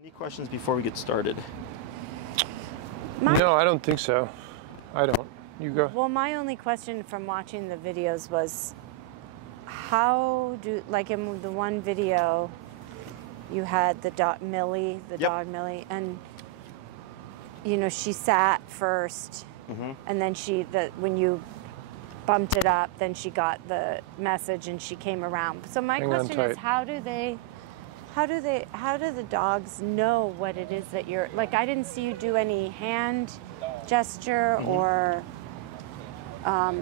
Any questions before we get started? No, I don't think so. I don't. You go. Well, my only question from watching the videos was, how do, like in the one video, you had the dog Millie, dog Millie, and you know she sat first, and then when you bumped it up, then she got the message and she came around. So my question is, how do the dogs know what it is that you're, like, I didn't see you do any hand gesture or how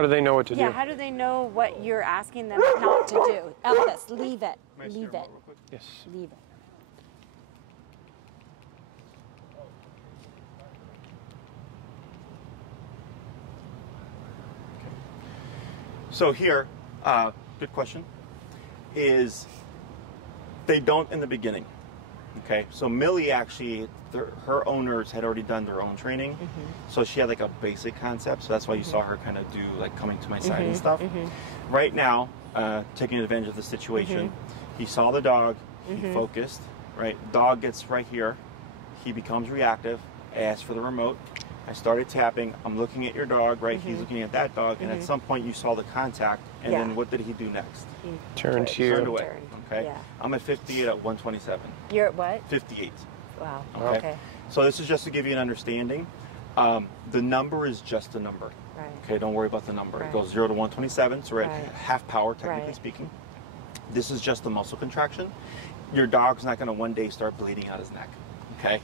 do they know what to do? Yeah, how do they know what you're asking them not to do? Elvis, leave it. Leave it. Yes. Leave it. So here, good question, is they don't in the beginning. Okay, so Millie actually, her owners had already done their own training, so she had like a basic concept, so that's why you saw her kind of do like coming to my side and stuff. Right now, taking advantage of the situation, he saw the dog, he focused, right? Dog gets right here, he becomes reactive, asks for the remote. I started tapping, I'm looking at your dog, right? He's looking at that dog, and at some point you saw the contact, and then what did he do next? He turned to you. Turned away, okay? Yeah. I'm at 58 at 127. You're at what? 58. Wow, okay. So this is just to give you an understanding. The number is just a number. Right. Okay, don't worry about the number. It goes 0 to 127, so we're at half power, technically speaking. This is just a muscle contraction. Your dog's not gonna one day start bleeding out his neck, okay?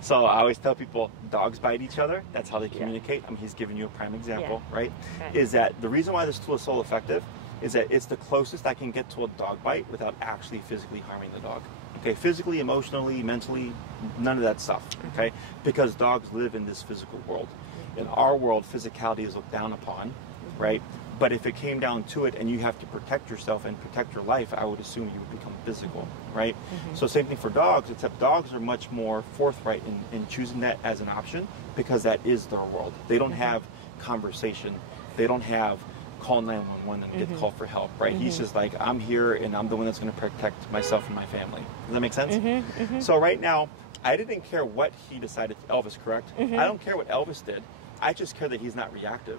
So I always tell people, dogs bite each other. That's how they communicate. I mean, he's giving you a prime example, right? Is that the reason why this tool is so effective is that it's the closest I can get to a dog bite without actually physically harming the dog. Okay, physically, emotionally, mentally, none of that stuff, okay? Because dogs live in this physical world. In our world, physicality is looked down upon, right? But if it came down to it and you have to protect yourself and protect your life, I would assume you would become physical, right? So same thing for dogs, except dogs are much more forthright in choosing that as an option because that is their world. They don't have conversation. They don't have call 911 and get called for help, right? He's just like, I'm here and I'm the one that's going to protect myself and my family. Does that make sense? So right now, I didn't care what he decided, Elvis, correct? I don't care what Elvis did. I just care that he's not reactive,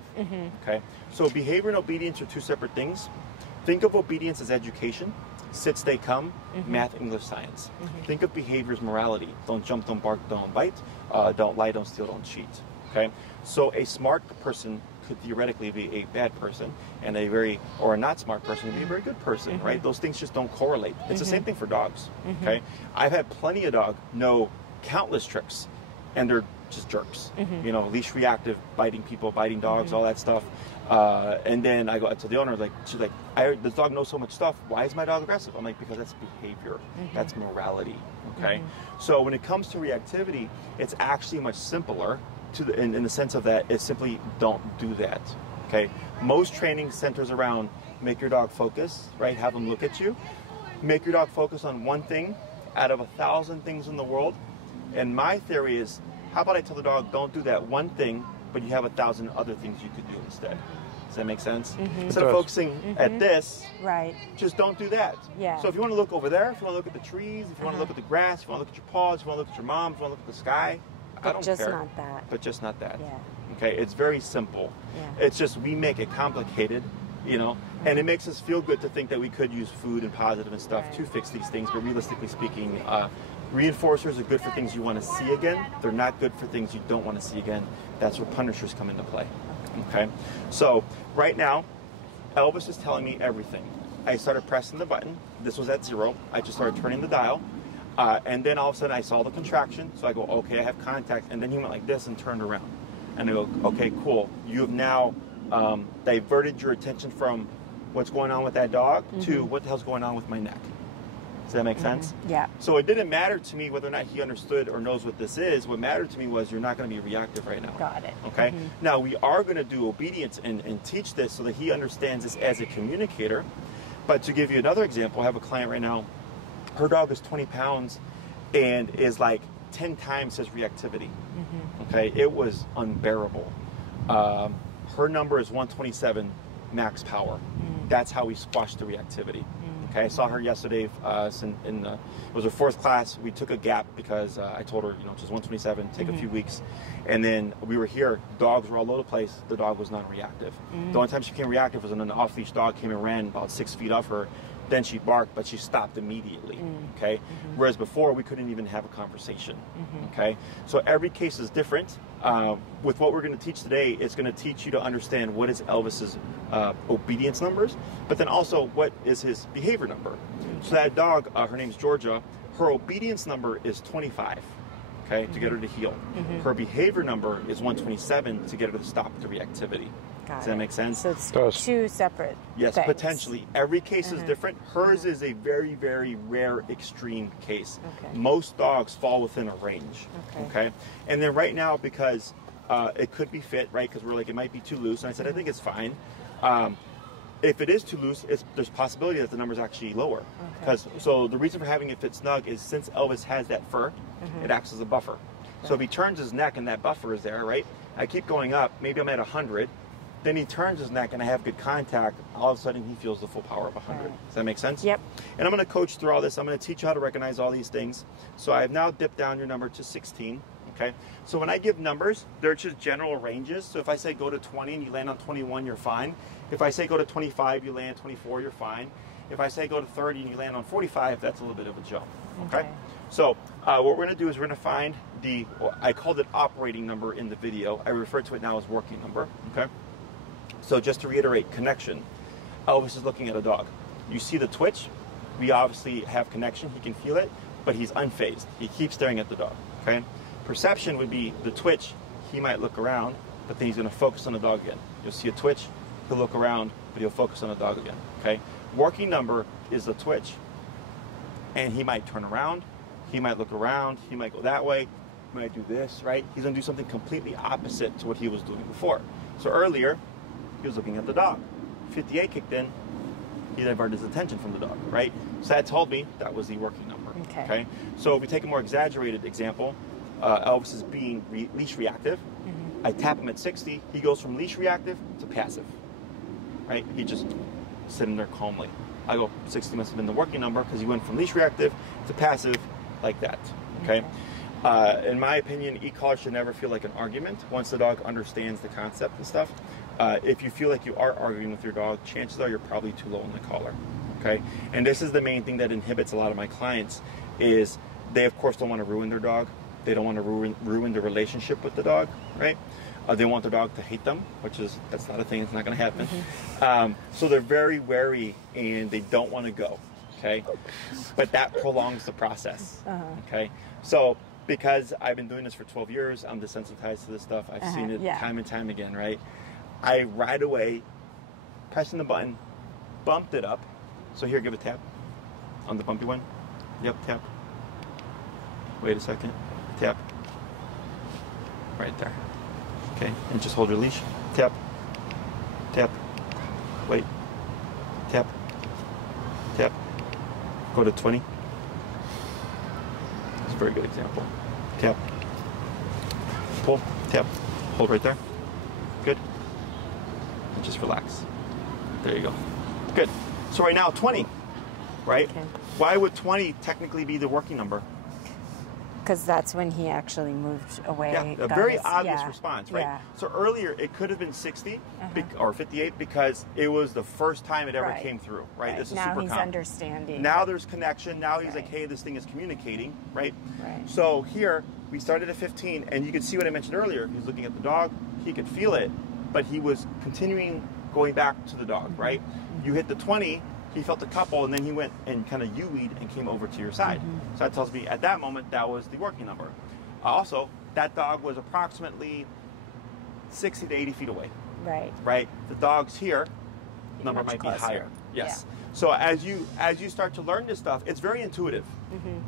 okay? So behavior and obedience are two separate things. Think of obedience as education, sit, stay, come, math, English, science. Think of behavior as morality. Don't jump, don't bark, don't bite, don't lie, don't steal, don't cheat, okay? So a smart person could theoretically be a bad person, and or a not smart person could be a very good person, right? Those things just don't correlate. It's the same thing for dogs, okay? I've had plenty of dogs know countless tricks, and they're just jerks, you know, leash reactive, biting people, biting dogs, all that stuff. And then I go to the owner, she's like, this dog knows so much stuff. Why is my dog aggressive? I'm like, because that's behavior, that's morality, okay? So when it comes to reactivity, it's actually much simpler in the sense of that it's simply don't do that, okay? Most training centers around make your dog focus, right? Have them look at you. Make your dog focus on one thing out of 1,000 things in the world. And my theory is, how about I tell the dog, don't do that one thing, but you have 1,000 other things you could do instead. Does that make sense? Instead of focusing at this, just don't do that. So if you want to look over there, if you want to look at the trees, if you want to look at the grass, if you want to look at your paws, if you want to look at your mom, if you want to look at the sky, I don't care. But just not that. But just not that. Okay, it's very simple. It's just we make it complicated, you know, and it makes us feel good to think that we could use food and positive and stuff to fix these things, but realistically speaking, reinforcers are good for things you want to see again. They're not good for things you don't want to see again. That's where punishers come into play. Okay? So, right now, Elvis is telling me everything. I started pressing the button. This was at 0. I just started turning the dial. And then all of a sudden I saw the contraction. So I go, okay, I have contact. And then he went like this and turned around. And I go, okay, cool. You have now diverted your attention from what's going on with that dog to what the hell's going on with my neck. Does that make sense? Yeah. So it didn't matter to me whether or not he understood or knows what this is. What mattered to me was you're not going to be reactive right now. Got it. Okay? Now, we are going to do obedience and teach this so that he understands this as a communicator. But to give you another example, I have a client right now. Her dog is 20 pounds and is like 10 times his reactivity. Okay? It was unbearable. Her number is 127 max power. That's how we squash the reactivity. Okay, I saw her yesterday. It was her 4th class. We took a gap because I told her, you know, she's 127, take a few weeks. And then we were here. Dogs were all over the place. The dog was non-reactive. The only time she became reactive was when an off-leash dog came and ran about 6 feet off her. Then she barked, but she stopped immediately. Okay, whereas before we couldn't even have a conversation. Okay, so every case is different. With what we're going to teach today, it's going to teach you to understand what is Elvis's obedience numbers, but then also what is his behavior number. So that dog, her name's Georgia, her obedience number is 25, okay, to get her to heel. Her behavior number is 127 to get her to stop the reactivity. Does that make sense? So it's 2 separate Yes, things. potentially. Every case is different. Hers is a very, very rare extreme case. Most dogs fall within a range. Okay. And then right now, because it could be fit, right? Because we're like, it might be too loose. And I said, I think it's fine. If it is too loose, there's possibility that the number is actually lower. So the reason for having it fit snug is since Elvis has that fur, it acts as a buffer. So if he turns his neck and that buffer is there, right? I keep going up. Maybe I'm at 100. Then he turns his neck and I have good contact. All of a sudden he feels the full power of 100. Does that make sense? Yep. And I'm going to coach through all this. I'm going to teach you how to recognize all these things. So I have now dipped down your number to 16. Okay. So when I give numbers, they're just general ranges. So if I say go to 20 and you land on 21, you're fine. If I say go to 25, you land 24, you're fine. If I say go to 30 and you land on 45, that's a little bit of a jump. Okay. So what we're going to do is we're going to find I called it operating number in the video. I refer to it now as working number. Okay. So just to reiterate, connection. Elvis is looking at a dog. You see the twitch. We obviously have connection. He can feel it, but he's unfazed. He keeps staring at the dog. Okay. Perception would be the twitch. He might look around, but then he's going to focus on the dog again. You'll see a twitch. He'll look around, but he'll focus on the dog again. Okay. Working number is the twitch, and he might turn around. He might look around. He might go that way. He might do this. Right. He's going to do something completely opposite to what he was doing before. So earlier, he was looking at the dog. 58 kicked in. He diverted his attention from the dog, right? So that told me that was the working number. Okay. So if we take a more exaggerated example, Elvis is being leash reactive. I tap him at 60. He goes from leash reactive to passive, right? He just sitting there calmly. I go 60 must have been the working number because he went from leash reactive to passive like that. Okay. In my opinion, e-collar should never feel like an argument once the dog understands the concept and stuff. If you feel like you are arguing with your dog, chances are you're probably too low in the collar. Okay, and this is the main thing that inhibits a lot of my clients is they of course don't want to ruin their dog. They don't want to ruin the relationship with the dog, right? They want their dog to hate them, that's not a thing. It's not going to happen. So they're very wary and they don't want to go. Okay, but that prolongs the process. Okay, so because I've been doing this for 12 years, I'm desensitized to this stuff. I've seen it time and time again, right? I right away, pressing the button, bumped it up. So here, give a tap on the bumpy one. Yep, tap. Wait a second. Tap. Right there. Okay, and just hold your leash. Tap. Tap. Wait. Tap. Tap. Go to 20. That's a very good example. Tap. Pull. Tap. Hold right there. Good. And just relax. There you go. Good. So right now, 20, right? Okay. Why would 20 technically be the working number? Because that's when he actually moved away. Yeah, a very obvious response, right? Yeah. So earlier, it could have been 60 or 58 because it was the first time it ever came through, right? This is now super he's common. Understanding. Now there's connection. Now he's like, hey, this thing is communicating, right? So here, we started at 15, and you can see what I mentioned earlier. He was looking at the dog. He could feel it, but he was continuing going back to the dog, right? You hit the 20, he felt a couple, and then he went and kind of U-weed and came over to your side. So that tells me at that moment, that was the working number. Also, that dog was approximately 60 to 80 feet away. Right? The dog's here, number might be higher. Yes. Yeah. So as you start to learn this stuff, it's very intuitive.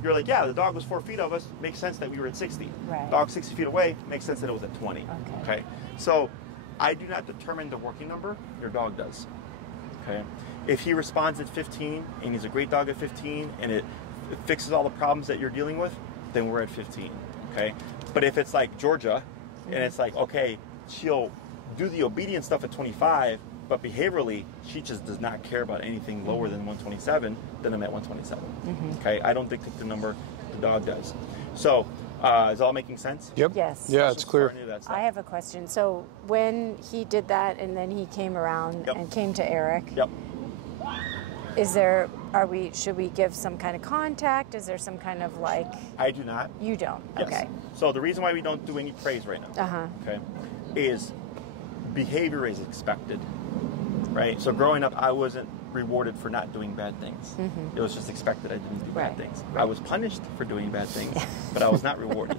You're like, yeah, the dog was 4 feet of us, makes sense that we were at 60. Dog 60 feet away, makes sense that it was at 20. Okay. So I do not determine the working number, your dog does. Okay. If he responds at 15 and he's a great dog at 15 and it fixes all the problems that you're dealing with, then we're at 15. Okay. But if it's like Georgia and it's like, okay, she'll do the obedience stuff at 25, But behaviorally, she just does not care about anything lower than 127, then I'm at 127. Okay, I don't dictate the number, the dog does. So, is all making sense? Yep. Yes. Yeah, it's clear. I have a question. So when he did that and then he came around and came to Eric, is there, should we give some kind of contact? Is there some kind of like? I do not. You don't? Yes. Okay. So the reason why we don't do any praise right now, okay, is behavior is expected, right? So growing up, I wasn't rewarded for not doing bad things. It was just expected I didn't do bad things. I was punished for doing bad things, but I was not rewarded.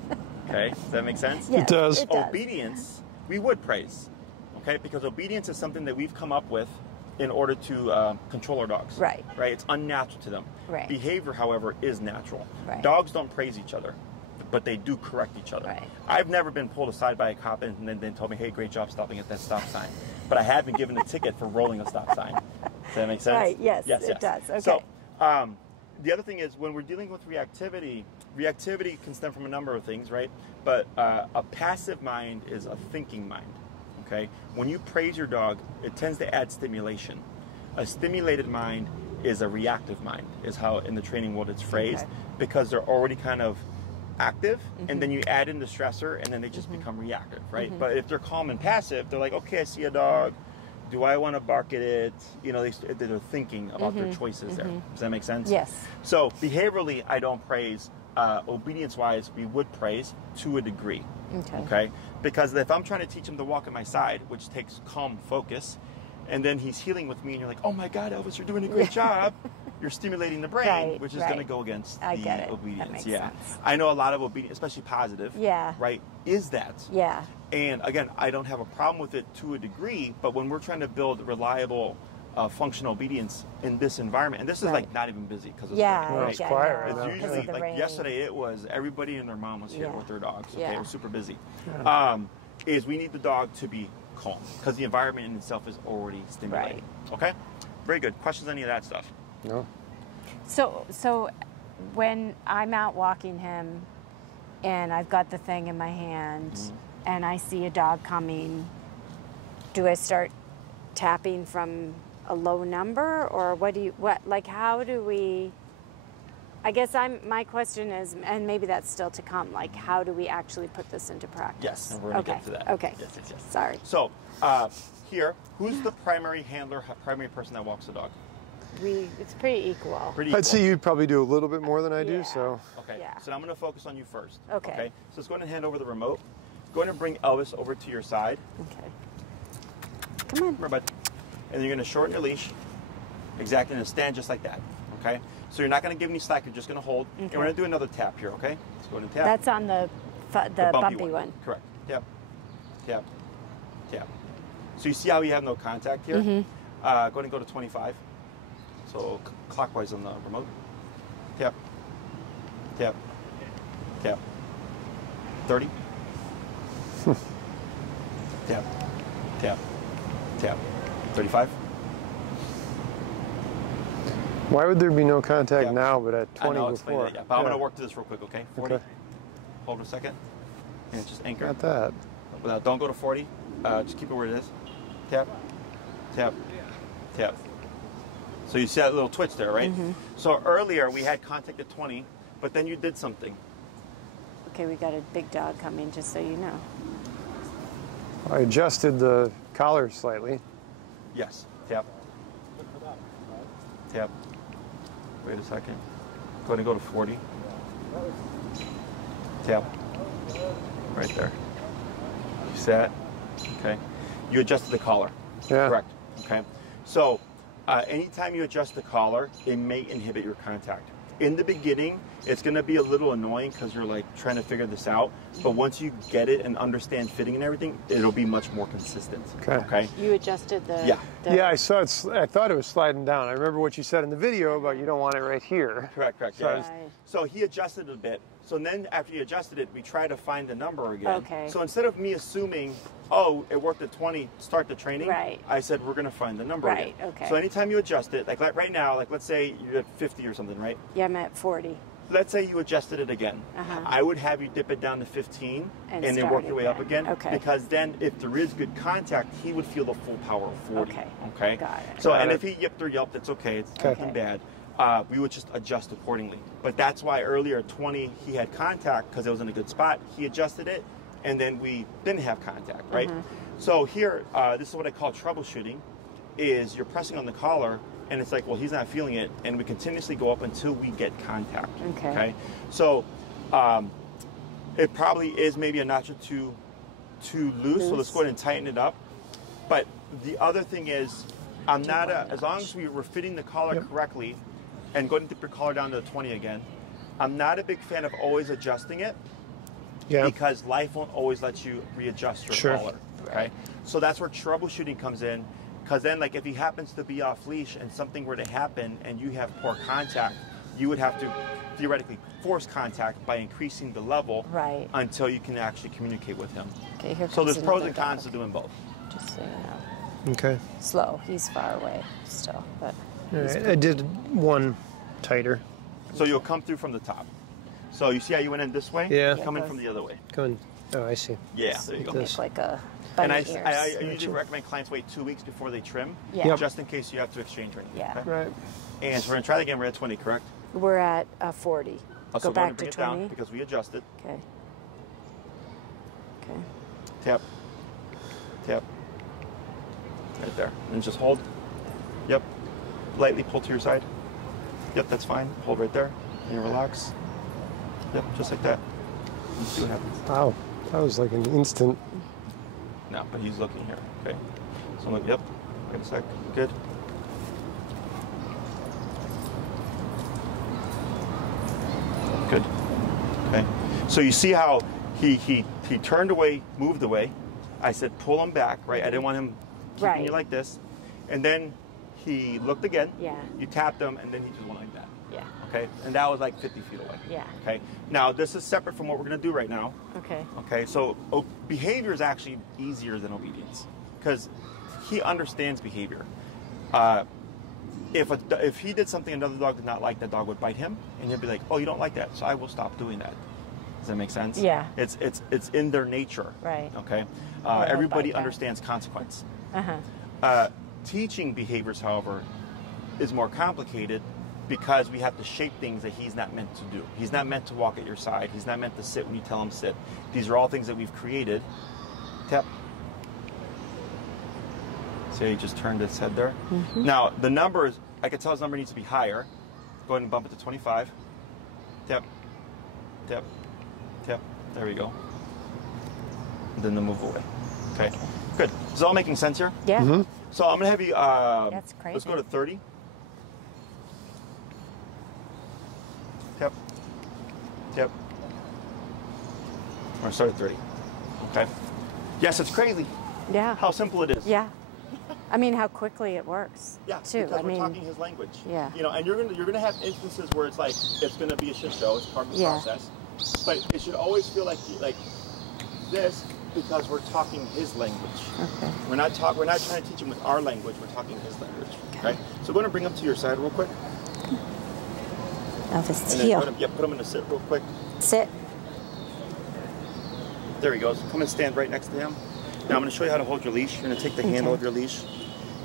Okay, does that make sense? Yes, it does. Obedience, we would praise, okay, because obedience is something that we've come up with in order to control our dogs. Right. Right. It's unnatural to them. Right. Behavior, however, is natural. Right. Dogs don't praise each other, but they do correct each other. Right. I've never been pulled aside by a cop and then they told me, "Hey, great job stopping at that stop sign." But I have been given a ticket for rolling a stop sign. Does that make sense? Right. Yes. It does. Okay. So, the other thing is when we're dealing with reactivity can stem from a number of things, right? But a passive mind is a thinking mind. Okay, when you praise your dog, it tends to add stimulation. A stimulated mind is a reactive mind, is how in the training world it's phrased, because they're already kind of active, and then you add in the stressor, and then they just become reactive, right? But if they're calm and passive, they're like, okay, I see a dog. Do I want to bark at it? You know, they're thinking about their choices there. Does that make sense? Yes. So behaviorally, I don't praise. Obedience-wise, we would praise to a degree. Okay. Because if I'm trying to teach him to walk at my side, which takes calm focus, and then he's healing with me, and you're like, "Oh my God, Elvis, you're doing a great job." You're stimulating the brain, which is going to go against the obedience. That makes sense. I know a lot of obedience, especially positive. Right? Is that? And again, I don't have a problem with it to a degree, but when we're trying to build reliable, functional obedience in this environment, and this is like not even busy because it's it's quiet right now. It's usually like yesterday. It was everybody and their mom was here with their dogs. Okay, it was super busy. Is we need the dog to be calm because the environment in itself is already stimulating. Okay, very good. Questions on any of that stuff? No. So when I'm out walking him, and I've got the thing in my hand, and I see a dog coming, do I start tapping from a low number, or how do we, I guess my question is, and maybe that's still to come, like how do we actually put this into practice? Yes, and we're going to get to that. Okay. Yes. Sorry. So here, who's the primary handler, primary person that walks the dog? It's pretty equal. I'd say you'd probably do a little bit more than I do, so. Okay, so I'm going to focus on you first. Okay. So let's go ahead and hand over the remote. Go ahead and bring Elvis over to your side. Okay. Come on. Remember, and you're going to shorten your leash. Exactly, and stand just like that. Okay? So you're not going to give any slack, you're just going to hold. And we're going to do another tap here, okay? Let's go ahead and tap. That's on the bumpy one. Correct. Tap, tap, tap. So you see how we have no contact here? Go ahead and go to 25. So clockwise on the remote. Tap, tap, tap. 30. Tap, tap, tap. 35. Why would there be no contact now, but at 20 before? But I'm going to work through this real quick, okay? 40. Okay. Hold a second. And just anchor. Got that. Don't go to 40. Just keep it where it is. Tap, tap, tap. So you see that little twitch there, right? So earlier we had contact at 20, but then you did something. Okay, we got a big dog coming, just so you know. I adjusted the collar slightly. Yes. Tap. Tap. Wait a second. Go ahead and go to 40. Tap. Right there. You see that? Okay. You adjusted the collar. Yeah. Correct. Okay. So anytime you adjust the collar, it may inhibit your contact. In the beginning, it's going to be a little annoying because you're like trying to figure this out. But once you get it and understand fitting and everything, it'll be much more consistent. Okay. You adjusted the. Yeah, I saw it. I thought it was sliding down. I remember what you said in the video about you don't want it right here. Correct. So he adjusted it a bit. So then after he adjusted it, we try to find the number again. Okay. So instead of me assuming, oh, it worked at 20, start the training. Right. I said, we're going to find the number again. Okay. So anytime you adjust it, like right now, like let's say you're at 50 or something, right? Yeah, I'm at 40. let's say you adjusted it again. I would have you dip it down to 15 and then work your way up again. Okay. Because then if there is good contact, he would feel the full power of 40. Okay. Got it. So, and if he yipped or yelped, it's okay. It's nothing bad. We would just adjust accordingly. But that's why earlier at 20, he had contact because it was in a good spot. He adjusted it, and then we didn't have contact, right? So here, this is what I call troubleshooting, is you're pressing on the collar, and it's like, well, he's not feeling it, and we continuously go up until we get contact. Okay. So it probably is maybe a notch or two too loose, so let's go ahead and tighten it up. But the other thing is, I'm not as long as we're fitting the collar correctly, and go ahead and dip your collar down to 20 again. I'm not a big fan of always adjusting it, because life won't always let you readjust your collar. Okay. So that's where troubleshooting comes in. Because then, like, if he happens to be off leash and something were to happen and you have poor contact, you would have to theoretically force contact by increasing the level until you can actually communicate with him. Okay, here so comes there's pros and another cons to doing both. Just so you know. Okay. Slow. He's far away still, but. All right. I did one tighter. So you'll come through from the top. So you see how you went in this way? Yeah. Come in from the other way. Coming. Oh, I see. Yeah. There you go. Make like a. And I usually recommend clients wait 2 weeks before they trim, just in case you have to exchange or anything. Yeah. Okay? Right. And so we're gonna try that again. We're at 20, correct? We're at 40. So Go back to 20. Down because we adjusted. Okay. Okay. Tap. Tap. Right there. And just hold. Yep. Lightly pull to your side. Yep, that's fine. Hold right there. And you relax. Yep, just like that. And see what happens. Wow. That was like an instant. No, but he's looking here. Okay. So I'm like, yep. Wait a sec. Good. Good. Okay. So you see how he turned away, moved away. I said pull him back, right? I didn't want him keeping you like this. And then he looked again. Yeah. You tapped him, and then he just went like that. Yeah. Okay. And that was like 50 feet away. Yeah. Okay. Now this is separate from what we're going to do right now. Okay. Okay. So behavior is actually easier than obedience because he understands behavior. If he did something another dog did not like, that dog would bite him, and he'll be like, "Oh, you don't like that, so I will stop doing that." Does that make sense? Yeah. It's in their nature. Right. Okay. Everybody understands consequence. Teaching behaviors, however, is more complicated because we have to shape things that he's not meant to do. He's not meant to walk at your side. He's not meant to sit when you tell him sit. These are all things that we've created. Tap. See, he just turned his head there. Now, the numbers, I can tell his number needs to be higher. Go ahead and bump it to 25. Tap. Tap. Tap. There we go. And then the move away. Okay. Good. Is it all making sense here? Yeah. So I'm going to have you, That's crazy. let's go to 30. Tap. Tap. Or start at 30. Okay. Yes, it's crazy Yeah. how simple it is. Yeah. I mean, how quickly it works. Yeah, Too. because I we're mean, talking his language. Yeah. You know, and you're gonna have instances where it's like it's gonna be a shit show. It's part of the process. But it should always feel like this because we're talking his language. Okay. We're not trying to teach him with our language. We're talking his language. Okay. So we're gonna bring him to your side real quick. Elvis, And heel. then put him in a sit real quick. Sit. There he goes. Come and stand right next to him. Now I'm going to show you how to hold your leash. You're going to take the handle of your leash.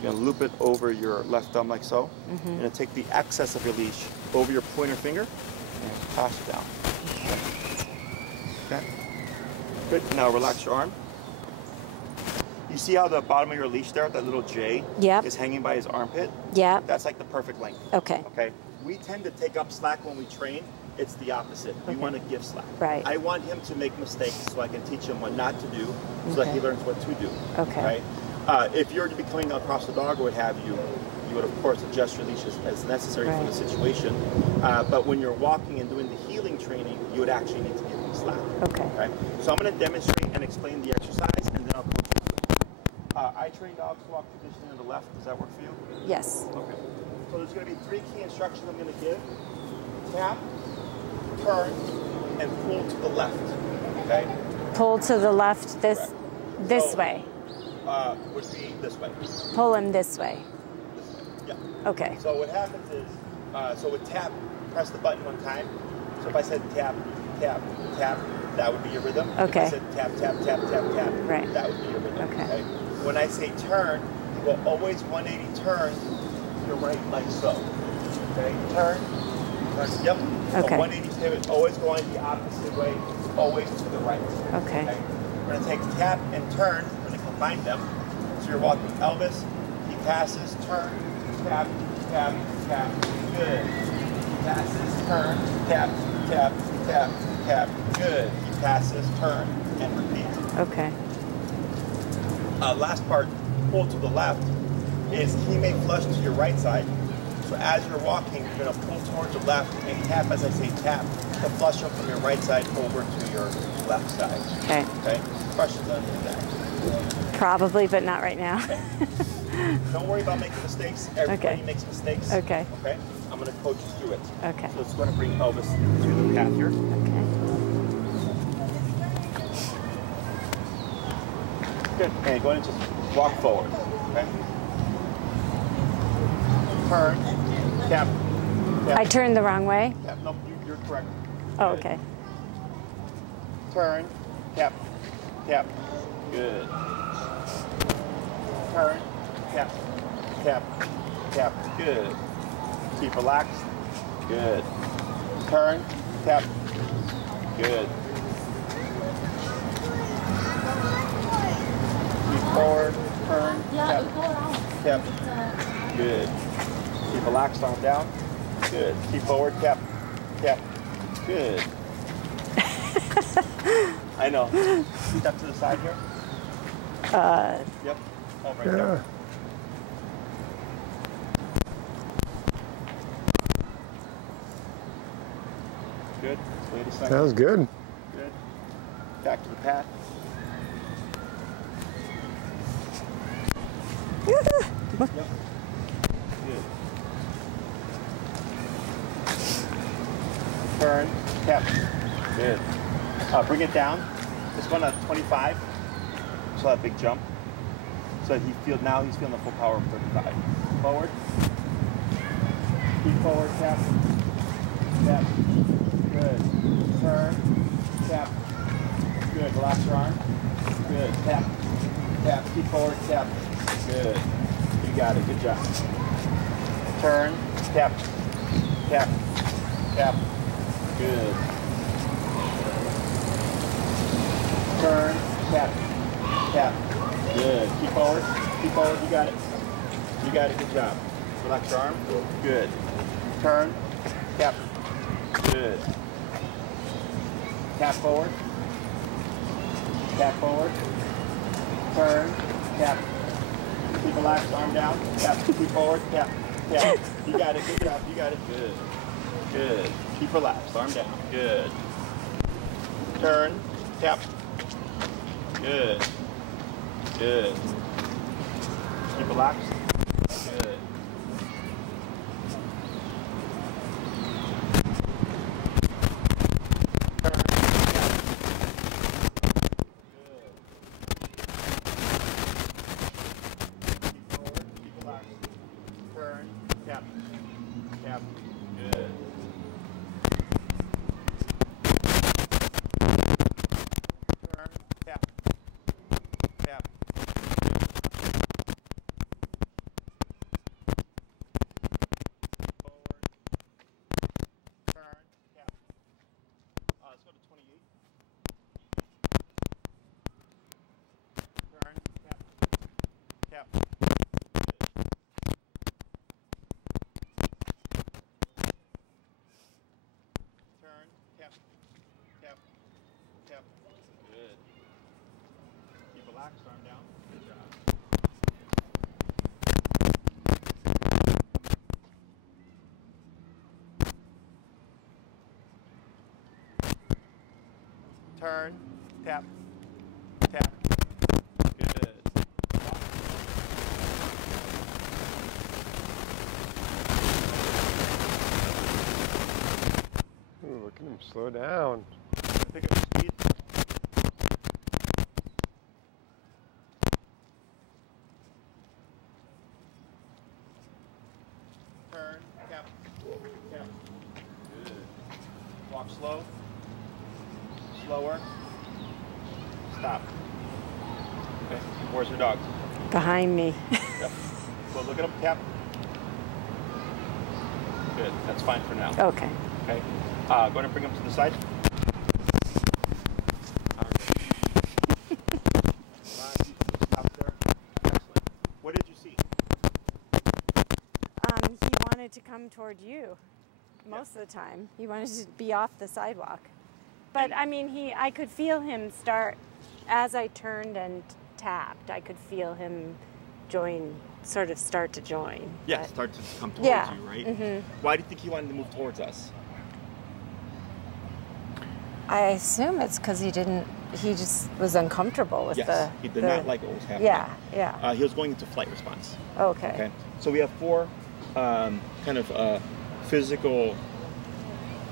You're going to loop it over your left thumb like so. You're going to take the excess of your leash over your pointer finger and toss it down. Okay. Good. Now relax your arm. You see how the bottom of your leash there, that little J, is hanging by his armpit? Yeah. That's like the perfect length. Okay. Okay. We tend to take up slack when we train. It's the opposite. We want to give slack. Right. I want him to make mistakes so I can teach him what not to do so that he learns what to do. Okay. Right? If you're to be coming across the dog or what have you, you would, of course, adjust your leash as necessary for the situation. But when you're walking and doing the healing training, you would actually need to give him slack. Okay. Right? So I'm going to demonstrate and explain the exercise, and then I'll coach you. I train dogs to walk traditionally on the left. Does that work for you? Yes. Okay. So there's going to be 3 key instructions I'm going to give. Tap, turn, and pull to the left. Okay? Pull to the left this So, way. Would be this way. Pull him this way. This way. Yeah. Okay. So what happens is, so with tap, press the button one time. So if I said tap, tap, tap, that would be your rhythm. Okay. If I said tap, tap, tap, tap, tap, right. that would be your rhythm. Okay. When I say turn, you will always 180 turn your right like so. Okay, turn, yep. Okay. A 180 pivot, always going the opposite way, always to the right. Okay. We're going to take tap and turn, we're going to combine them. So you're walking Elvis, he passes, turn, tap, tap, tap, good. He passes, turn, tap, tap, tap, tap, good. He passes, turn, and repeat. Okay. Last part, pull to the left, is he may flush to your right side. So as you're walking, you're going to pull towards the left and tap, as I say tap, to flush him from your right side over to your left side. Okay. Okay? Questions on that? Probably, but not right now. Okay. Don't worry about making mistakes. Everybody makes mistakes. Okay. Okay? I'm going to coach you through it. Okay. So it's going to bring Elvis to the path here. Okay. Good. And go ahead and just walk forward. Okay? Turn. Tap. Tap. I turned the wrong way? Tap. Nope, you're correct. Oh, Good. okay. Turn. Tap. Tap. Good. Turn. Tap. Tap. Tap. Good. Keep relaxed. Good. Turn. Tap. Good. Keep forward. Turn. Tap. Tap. Good. Keep relaxed, arm down. Good. Keep forward. Tap. Tap. Good. I know. Step to the side here. Yep. Oh, right there. Good. Let's wait a second. That was good. Good. Back to the path. Yep. Good. Turn. Tap. Good. Bring it down. Just going to 25. So that big jump. So he's feeling the full power of 35. Forward. Keep forward. Tap. Tap. Good. Turn. Tap. Good. Relax your arm. Good. Tap. Tap. Keep forward. Tap. Good. You got it. Good job. Turn. Tap. Tap. Tap. Good. Turn. Tap. Tap. Good. Keep forward. Keep forward. You got it. You got it. Good job. Relax your arm. Good. Turn. Tap. Good. Tap forward. Tap forward. Turn. Tap. Keep relaxed. Arm down. Tap. Keep forward. Tap. Tap. You got it. Good job. You got it. Good. Good. Keep relaxed. Arm down. Good. Turn. Tap. Good. Good. Keep relaxed. Good. Turn. Tap. Good. Keep forward. Keep relaxed. Turn. Tap. Tap. Good. Turn. Tap. Tap. Forward. Turn. Tap. Let's go to 28. Turn. Tap. Tap. Good. Turn. Tap. Tap. Tap. Good. Keep relaxed, arm down. Good job. Turn. Tap. Tap. Good. Ooh, look at him slow down. Pick up your speed. Turn. Tap. Tap. Good. Walk Walk slow. Slower. Stop. Okay. Where's your dog? Behind me. Yep. So look at him. Tap. Good. That's fine for now. Okay. Okay. Go ahead and bring him to the side. Stop there. Excellent. What did you see? He wanted to come toward you most of the time. He wanted to be off the sidewalk. But I mean, I could feel him start, as I turned and tapped, I could feel him start to join. Yeah, but, start to come towards you, right? Mm-hmm. Why do you think he wanted to move towards us? I assume it's because he just was uncomfortable with he did not like what was happening. Yeah. He was going into flight response. Okay. So we have 4 physical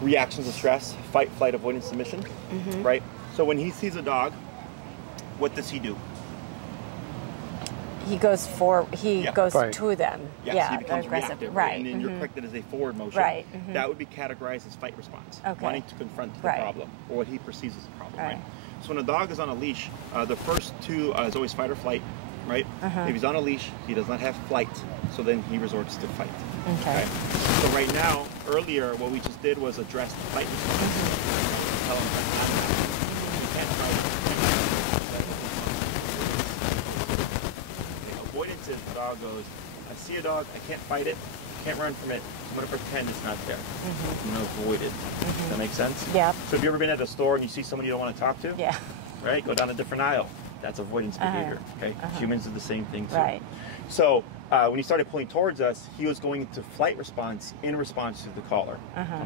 reactions of stress: fight, flight, avoidance, submission. Mm-hmm. Right? So when he sees a dog, what does he do? He goes goes Right. to them. Yes, yeah, he becomes aggressive. reactive. Right. And then you're correct, that is a forward motion. Right. Mm-hmm. That would be categorized as fight response. Okay. Wanting to confront the problem, or what he perceives as a problem. Right. So when a dog is on a leash, the first 2 is always fight or flight. Right? If he's on a leash, he does not have flight, so then he resorts to fight. Okay. So right now, earlier, what we just did was address the fight response. Tell him you can't try to avoidance is the dog goes, I see a dog, I can't fight it, can't run from it, I'm going to pretend it's not there. I'm going to avoid it. Does that make sense? Yeah. So have you ever been at a store and you see someone you don't want to talk to? Yeah. Right? Go down a different aisle. That's avoidance behavior. Okay. Humans do the same thing too. Right. So when he started pulling towards us, he was going into flight response in response to the caller.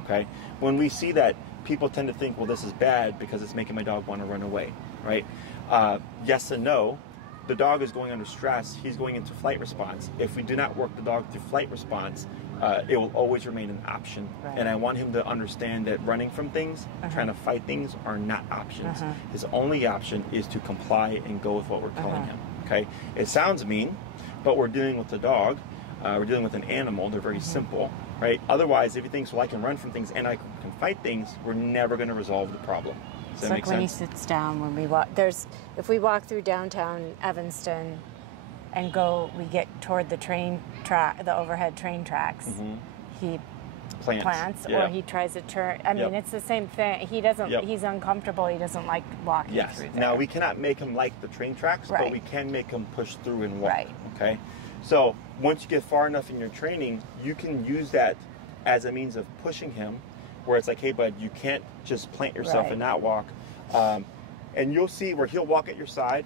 Okay. When we see that, people tend to think, well, this is bad because it's making my dog want to run away. Right? Yes and no. The dog is going under stress. He's going into flight response. If we do not work the dog through flight response, it will always remain an option. Right. And I want him to understand that running from things, trying to fight things are not options. His only option is to comply and go with what we're telling him. Okay? It sounds mean, but we're dealing with the dog. We're dealing with an animal. They're very simple, right? Otherwise, if he thinks, well, I can run from things and I can fight things, we're never going to resolve the problem. Does that make sense? It's like when he sits down when we walk. If we walk through downtown Evanston and we get toward the the overhead train tracks, he plants or he tries to turn. I mean, it's the same thing. He doesn't. He's uncomfortable. He doesn't like walking through there. Now we cannot make him like the train tracks, but we can make him push through and walk. Right. Okay. So once you get far enough in your training, you can use that as a means of pushing him, where it's like, hey, bud, you can't just plant yourself and not walk. And you'll see where he'll walk at your side,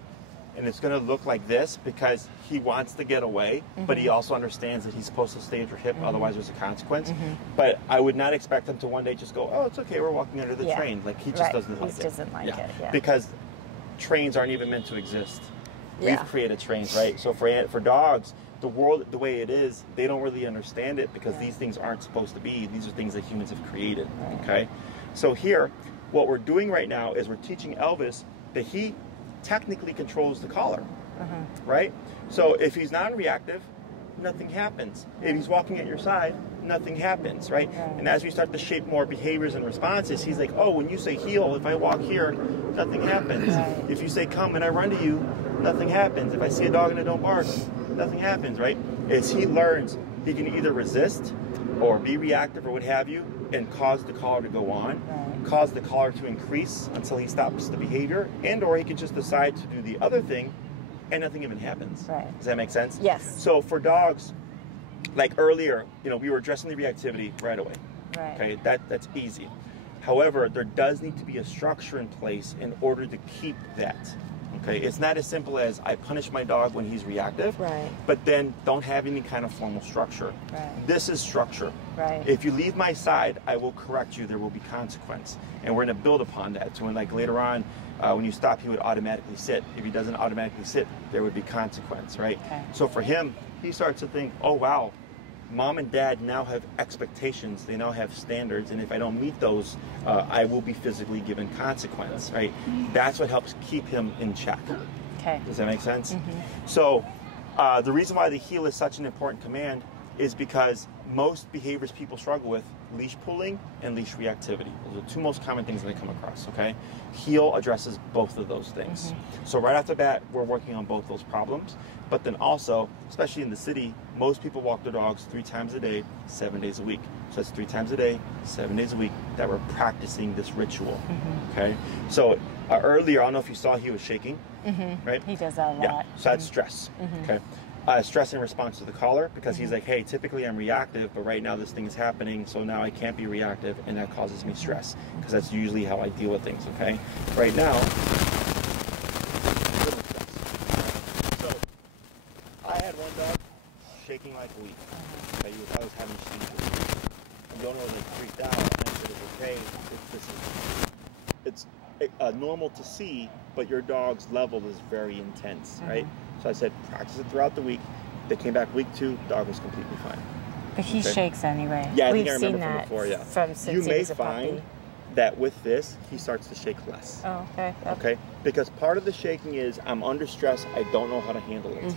and it's going to look like this because he wants to get away, but he also understands that he's supposed to stay at your hip, otherwise there's a consequence. But I would not expect him to one day just go, oh, it's okay, we're walking under the train. Like, he just doesn't like it. He doesn't like it, Because trains aren't even meant to exist. We've created trains, right? So for dogs, the world, the way it is, they don't really understand it because these things aren't supposed to be. These are things that humans have created, okay? So here, what we're doing right now is we're teaching Elvis that he technically controls the collar, right? So if he's non-reactive, nothing happens. If he's walking at your side, nothing happens, right? And as we start to shape more behaviors and responses, he's like, oh, when you say heel, if I walk here, nothing happens. If you say come and I run to you, nothing happens. If I see a dog and I don't bark, nothing happens, right? As he learns, he can either resist or be reactive or what have you and cause the collar to go on, cause the collar to increase until he stops the behavior, and or he can just decide to do the other thing and nothing even happens. Does that make sense? Yes. So for dogs, like earlier, you know, we were addressing the reactivity right away. Okay, that's easy. However, there does need to be a structure in place in order to keep that. Okay, it's not as simple as I punish my dog when he's reactive, but then don't have any kind of formal structure. This is structure. If you leave my side, I will correct you. There will be consequence, and we're going to build upon that. So when, like, later on, when you stop, he would automatically sit. If he doesn't automatically sit, there would be consequence, right? So for him, he starts to think, oh wow, mom and dad now have expectations. They now have standards, and if I don't meet those, I will be physically given consequence, right? That's what helps keep him in check. Does that make sense? So the reason why the heel is such an important command is because most behaviors people struggle with, leash pulling and leash reactivity. Those are the two most common things that I come across, okay? Heel addresses both of those things. So right off the bat, we're working on both those problems. But then also, especially in the city, most people walk their dogs 3 times a day, 7 days a week. So that's 3 times a day, 7 days a week that we're practicing this ritual, okay? So earlier, I don't know if you saw he was shaking, right? He does that a lot. Yeah, so that's stress, okay? Stress in response to the collar, because he's like, hey, typically I'm reactive, but right now this thing is happening, so now I can't be reactive, and that causes me stress, because that's usually how I deal with things, okay? Right now, so I had one dog shaking like a leaf. Okay, I was having seizures. The owner was like freaked out, and I said, it's okay, it's normal to see, but your dog's level is very intense, right? So I said, practice it throughout the week. They came back week 2, dog was completely fine. But he shakes anyway. Yeah, I We've think I remember seen from that before, yeah. From since You he may was a find puppy. that with this, he starts to shake less. Oh, okay. Yep. Okay? Because part of the shaking is, I'm under stress, I don't know how to handle it.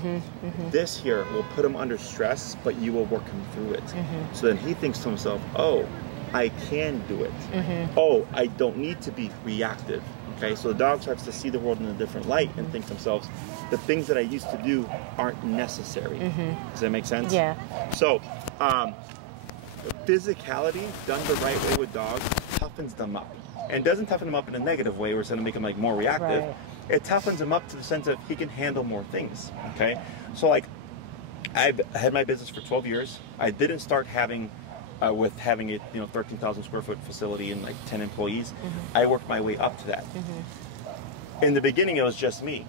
This here will put him under stress, but you will work him through it. So then he thinks to himself, oh, I can do it. Oh, I don't need to be reactive. Okay, so the dog starts to see the world in a different light and think to themselves, the things that I used to do aren't necessary. Does that make sense? Yeah. So, physicality done the right way with dogs toughens them up. And doesn't toughen them up in a negative way where it's going to make them like more reactive. Right. It toughens him up to the sense of he can handle more things. Okay, so like I've had my business for 12 years. I didn't start having with having a 13,000 square foot facility and like 10 employees. I worked my way up to that. In the beginning, it was just me,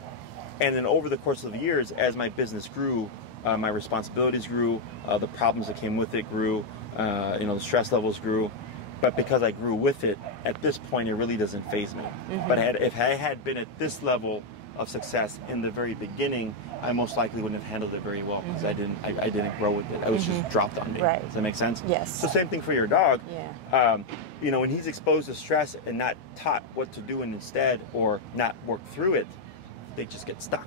and then over the course of the years, as my business grew, my responsibilities grew, the problems that came with it grew, the stress levels grew. But because I grew with it, at this point, it really doesn't faze me. But if I had been at this level of success in the very beginning, I most likely wouldn't have handled it very well because I didn't grow with it. I was just dropped on me. Right. Does that make sense? Yes. So same thing for your dog. Yeah. When he's exposed to stress and not taught what to do instead, or not work through it, they just get stuck.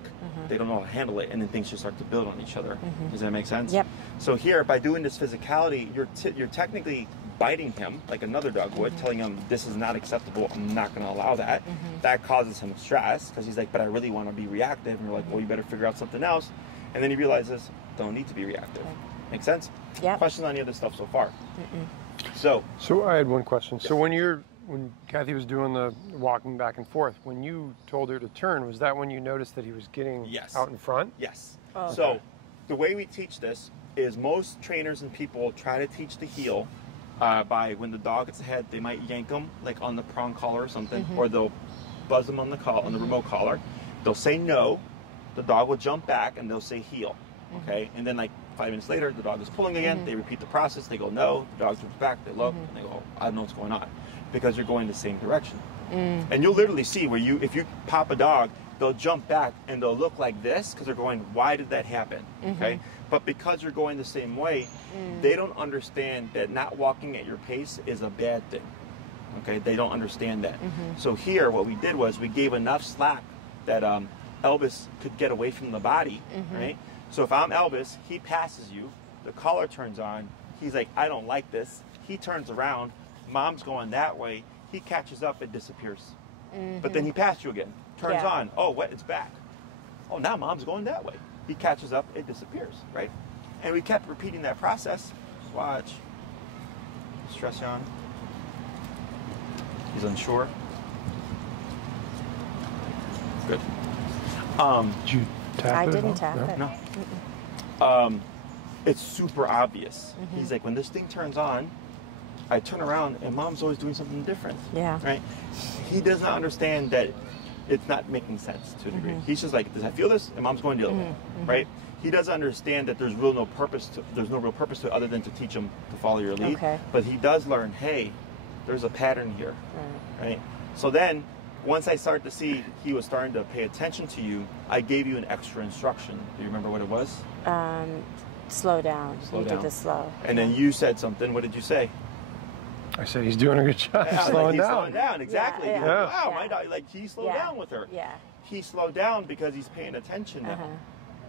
They don't know how to handle it, and then things just start to build on each other. Does that make sense? Yep. So here, by doing this physicality, you're technically biting him like another dog would, telling him this is not acceptable, I'm not going to allow that. That causes him stress because he's like, but I really want to be reactive, and you're like, well, you better figure out something else. And then he realizes, don't need to be reactive. Make sense? Yeah. Questions on any of this stuff so far? So I had one question. So when Kathy was doing the walking back and forth, when you told her to turn, was that when you noticed that he was getting out in front? Yes. Oh, so the way we teach this is most trainers and people try to teach the heel by when the dog gets ahead, they might yank them like on the prong collar or something, or they'll buzz them on the remote collar. They'll say no, the dog will jump back, and they'll say heel. Okay, and then like 5 minutes later, the dog is pulling again. They repeat the process. They go no, the dog jumps back. They look, and they go, I don't know what's going on, because you're going the same direction. And you'll literally see where if you pop a dog, they'll jump back and they'll look like this because they're going, why did that happen? Okay, but because you're going the same way, they don't understand that not walking at your pace is a bad thing. Okay, they don't understand that. So here, what we did was we gave enough slack that Elvis could get away from the body, right? So if I'm Elvis, he passes you, the collar turns on, he's like, I don't like this. He turns around, mom's going that way, he catches up and disappears. But then he passed you again, turns on, oh, what, it's back. Oh, now mom's going that way. He catches up, it disappears, right? And we kept repeating that process. Just watch. Stress on. He's unsure. Good. Did you tap it? I didn't tap it. No. It's super obvious. He's like, when this thing turns on, I turn around and mom's always doing something different. Yeah. Right? He does not understand that it's not making sense to a degree. He's just like, does I feel this? And mom's going the other way. Right? He doesn't understand that there's no real purpose to it other than to teach him to follow your lead. Okay. But he does learn, hey, there's a pattern here. Right? So then, once I started to see he was starting to pay attention to you, I gave you an extra instruction. Do you remember what it was? Slow down. Slow down. Did the slow. And then you said something. What did you say? I said he's doing a good job slowing down. Slowing down, exactly. Yeah, Like, wow, my dog, like he slowed down with her. Yeah. He slowed down because he's paying attention now.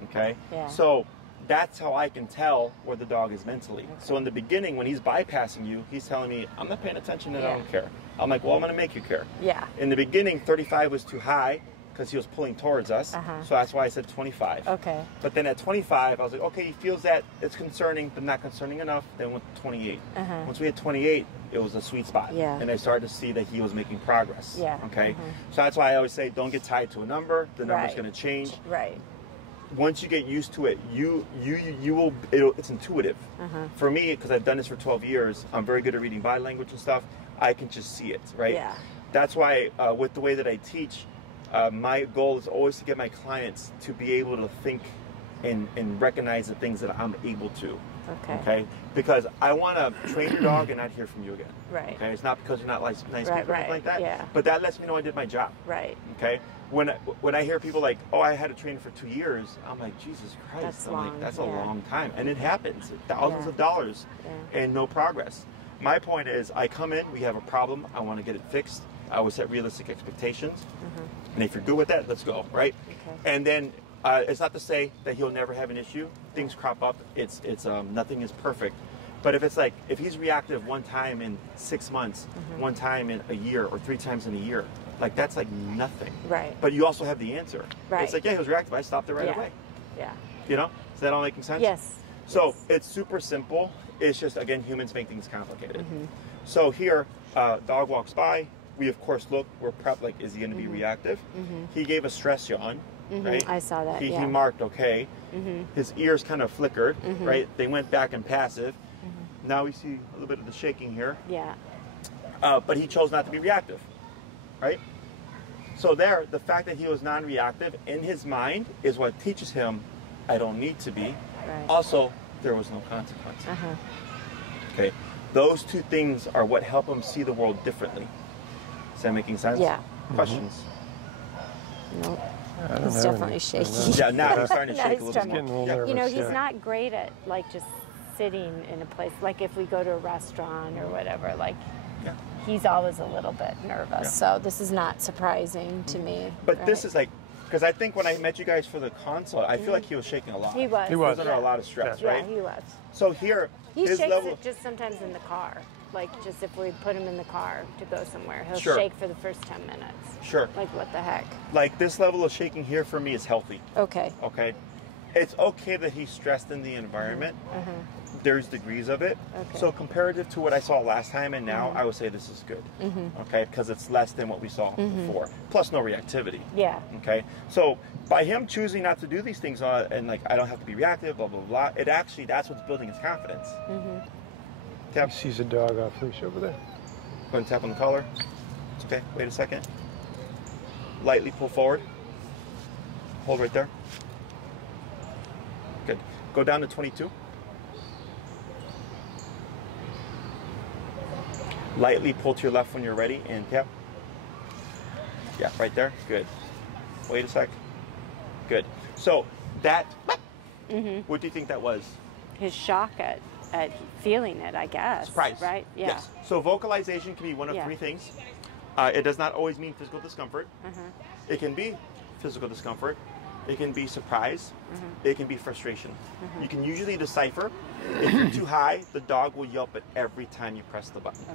Okay? Yeah. So that's how I can tell where the dog is mentally. Okay. So in the beginning, when he's bypassing you, he's telling me, I'm not paying attention and I don't care. I'm like, well, I'm going to make you care. Yeah. In the beginning, 35 was too high because he was pulling towards us. So that's why I said 25. Okay. But then at 25, I was like, okay, he feels that it's concerning, but not concerning enough. Then went to 28. Once we had 28, it was a sweet spot. Yeah. And I started to see that he was making progress. Yeah. Okay. So that's why I always say, don't get tied to a number. The number's going to change. Right. Once you get used to it, you will. It's intuitive. For me, because I've done this for 12 years, I'm very good at reading body language and stuff. I can just see it, right? Yeah. That's why with the way that I teach, my goal is always to get my clients to be able to think and recognize the things that I'm able to. Okay. Because I want to train your dog and not hear from you again. Right. Okay. It's not because you're not nice people or anything like that. Yeah. But that lets me know I did my job. Right. Okay. When I hear people like, oh, I had a trainer for 2 years, I'm like, Jesus Christ. That's I'm long. like, that's a long time. And it happens. Thousands of dollars and no progress. My point is, I come in, we have a problem, I want to get it fixed. I always set realistic expectations. And if you're good with that, let's go, right? Okay. And then it's not to say that he'll never have an issue. Things crop up. It's nothing is perfect. But if it's like, if he's reactive one time in 6 months, one time in a year, or 3 times in a year, like that's like nothing. Right. But you also have the answer. Right. It's like, yeah, he was reactive. I stopped it right away. Yeah. You know? Is that all making sense? Yes. So it's super simple. It's just, again, humans make things complicated. So here, dog walks by. We, of course, look. We're prepped, like, is he going to be reactive? He gave a stress yawn, right? I saw that, He marked okay. His ears kind of flickered, right? They went back in passive. Now we see a little bit of the shaking here. Yeah. But he chose not to be reactive, right? So there, the fact that he was non-reactive in his mind is what teaches him, I don't need to be. Right. Also, there was no consequence. Okay, those two things are what help him see the world differently. Is that making sense? Yeah. Questions? Nope. He's definitely shaky. Yeah, now he's starting to shake a little bit. Nervous, you know, he's not great at like just sitting in a place. Like if we go to a restaurant or whatever, like he's always a little bit nervous. So this is not surprising to me. But this is like, because I think when I met you guys for the consult, I feel like he was shaking a lot. He was. He was under a lot of stress, right? Yeah, he was. So here, he his shakes level. it just sometimes in the car. Like just if we put him in the car to go somewhere, he'll Sure. shake for the first 10 minutes. Sure. Like what the heck? Like this level of shaking here for me is healthy. Okay. Okay. It's okay that he's stressed in the environment. There's degrees of it. Okay. So comparative to what I saw last time and now, I would say this is good. Okay, because it's less than what we saw before. Plus no reactivity. Yeah. Okay. So by him choosing not to do these things and like I don't have to be reactive, blah blah blah. It actually that's what's building his confidence. Tap. He sees a dog off leash over there. Go ahead and tap on the collar. It's okay. Wait a second. Lightly pull forward. Hold right there. Good. Go down to 22. Lightly pull to your left when you're ready and tap. Yeah, right there. Good. Wait a sec. Good. So that, what do you think that was? His shock at feeling it, I guess. Surprise. Right? Yeah. Yes. So vocalization can be one of 3 things. It does not always mean physical discomfort. It can be physical discomfort. It can be surprise. It can be frustration. You can usually decipher. If you're too high, the dog will yelp at every time you press the button.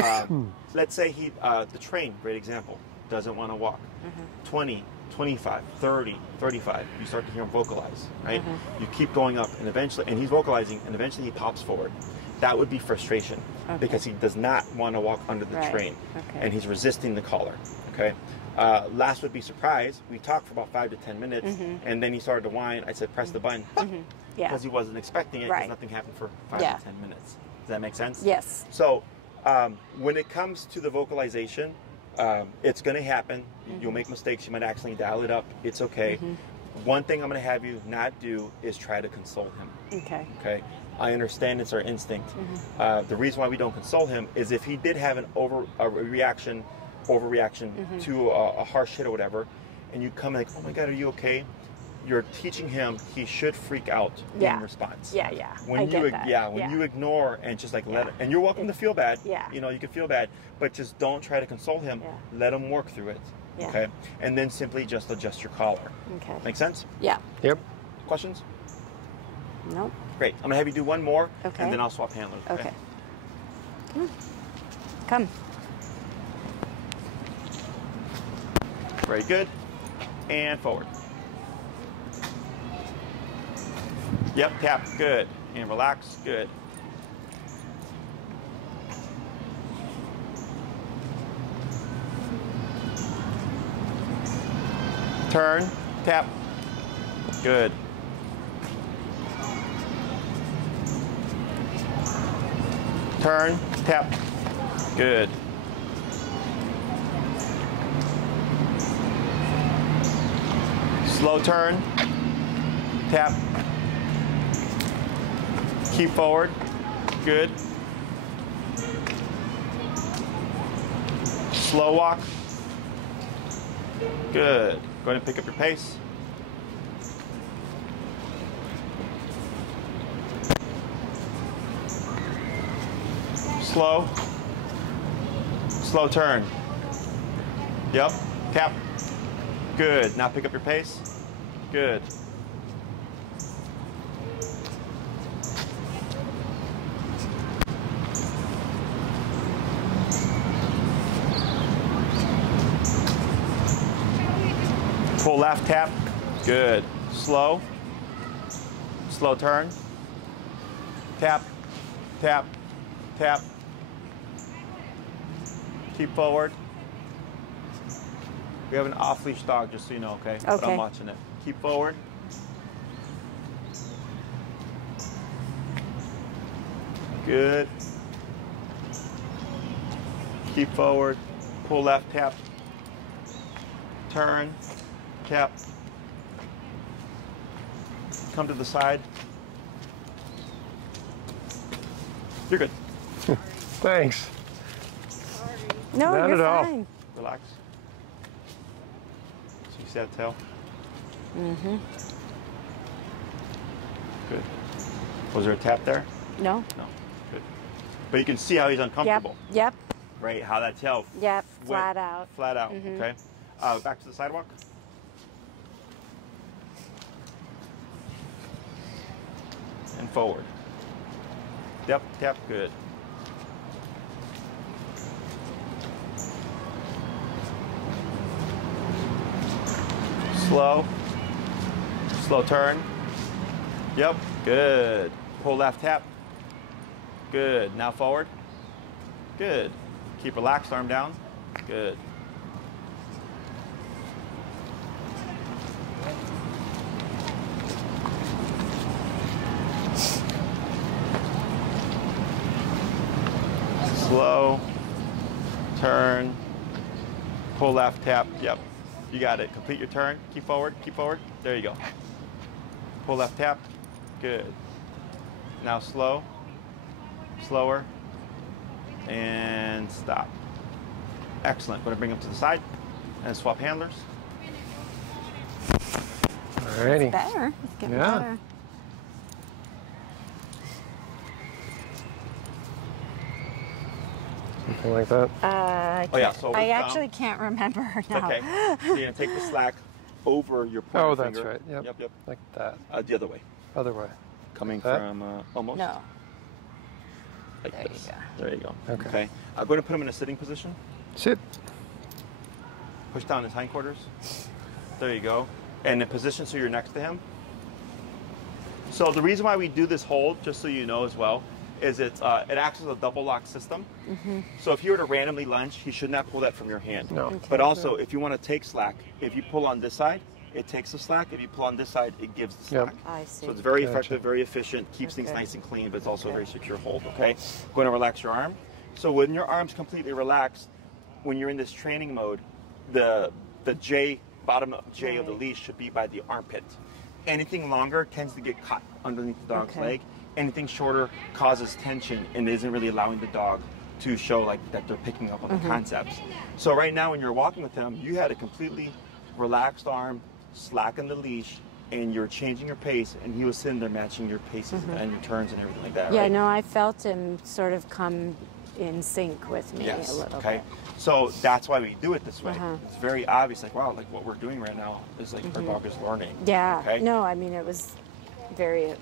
Okay. Let's say the train, great example, doesn't want to walk. 20, 25, 30, 35, you start to hear him vocalize, right? You keep going up and eventually, and he's vocalizing, and eventually he pops forward. That would be frustration because he does not want to walk under the train and he's resisting the collar, okay? Last would be surprise. We talked for about 5 to 10 minutes and then he started to whine. I said, press the button because he wasn't expecting it because nothing happened for 5 to 10 minutes. Does that make sense? Yes. So when it comes to the vocalization, it's going to happen. You'll make mistakes. You might accidentally dial it up. It's okay. One thing I'm going to have you not do is try to console him. Okay. Okay. I understand it's our instinct. The reason why we don't console him is if he did have an overreaction to a harsh hit or whatever, and you come like, oh my God, are you okay? You're teaching him he should freak out in response. Yeah, yeah. When you ignore and just like let it, and you're welcome to feel bad. Yeah. You know, you can feel bad, but just don't try to console him. Let him work through it. Okay. And then simply just adjust your collar. Okay. Make sense? Yeah. Yep. Questions? Nope. Great. I'm going to have you do one more, Okay. and then I'll swap handlers. Okay. Come. Very good. And forward. Yep, tap. Good. And relax. Good. Turn. Tap. Good. Turn. Tap. Good. Slow turn. Tap. Keep forward. Good. Slow walk. Good. Go ahead and pick up your pace. Slow. Slow turn. Yep. Tap. Good. Now pick up your pace. Good. Pull left, tap. Good. Slow. Slow turn. Tap. Tap. Tap. Keep forward. We have an off-leash dog, just so you know, okay? But I'm watching it. Keep forward. Good. Keep forward. Pull left, tap. Turn. Tap. Come to the side. You're good. Thanks. No, Not you're at all. fine. Relax. So you see that tail? Mm-hmm. Good. Was there a tap there? No. No. Good. But you can see how he's uncomfortable. Yep. Right? How that tail Yep. went Flat out. Flat out. Mhm. Okay. Back to the sidewalk. And forward. Yep. Tap. Good. Slow. Slow turn. Yep. Good. Pull left, tap. Good. Now forward. Good. Keep relaxed, arm down. Good. Slow. Turn. Pull left, tap. Yep. You got it. Complete your turn. Keep forward. Keep forward. There you go. Pull left, tap. Good. Now slow. Slower. And stop. Excellent. Going to bring them to the side and swap handlers. Alrighty. It's better. It's getting Yeah. better. Something like that. Oh yeah. So I actually can't remember now. Okay. So you're gonna take the slack over your pointer Oh, that's finger. right. Yep. Yep. Yep. Like that. The other way. Other way. Coming Like that? from almost. No. Like There you this. go. There you go. Okay. I'm going to put him in a sitting position. Sit. Push down his hindquarters. There you go. And in position so you're next to him. So the reason why we do this hold, just so you know as well, is it acts as a double lock system. Mm-hmm. So if you were to randomly lunge, he should not pull that from your hand. No. Okay. But also, if you want to take slack, if you pull on this side, it takes the slack. If you pull on this side, it gives the slack. Yep. I see. So it's very Gotcha. effective, very efficient, keeps things Okay. nice and clean, but it's also a Okay. very secure hold, okay? Going to relax your arm. So when your arm's completely relaxed, when you're in this training mode, the J, bottom J of the Right. leash should be by the armpit. Anything longer tends to get caught underneath the dog's Okay. leg. Anything shorter causes tension and isn't really allowing the dog to show like that they're picking up on the concepts. So right now when you're walking with him, you had a completely relaxed arm, slacken the leash, and you're changing your pace, and he was sitting there matching your paces and your turns and everything like that. Yeah, right? no, I felt him sort of come in sync with me Yes. a little Okay. bit. So that's why we do it this way. Uh-huh. It's very obvious, like wow, like what we're doing right now is like our dog is learning. Yeah. Okay. No, I mean it was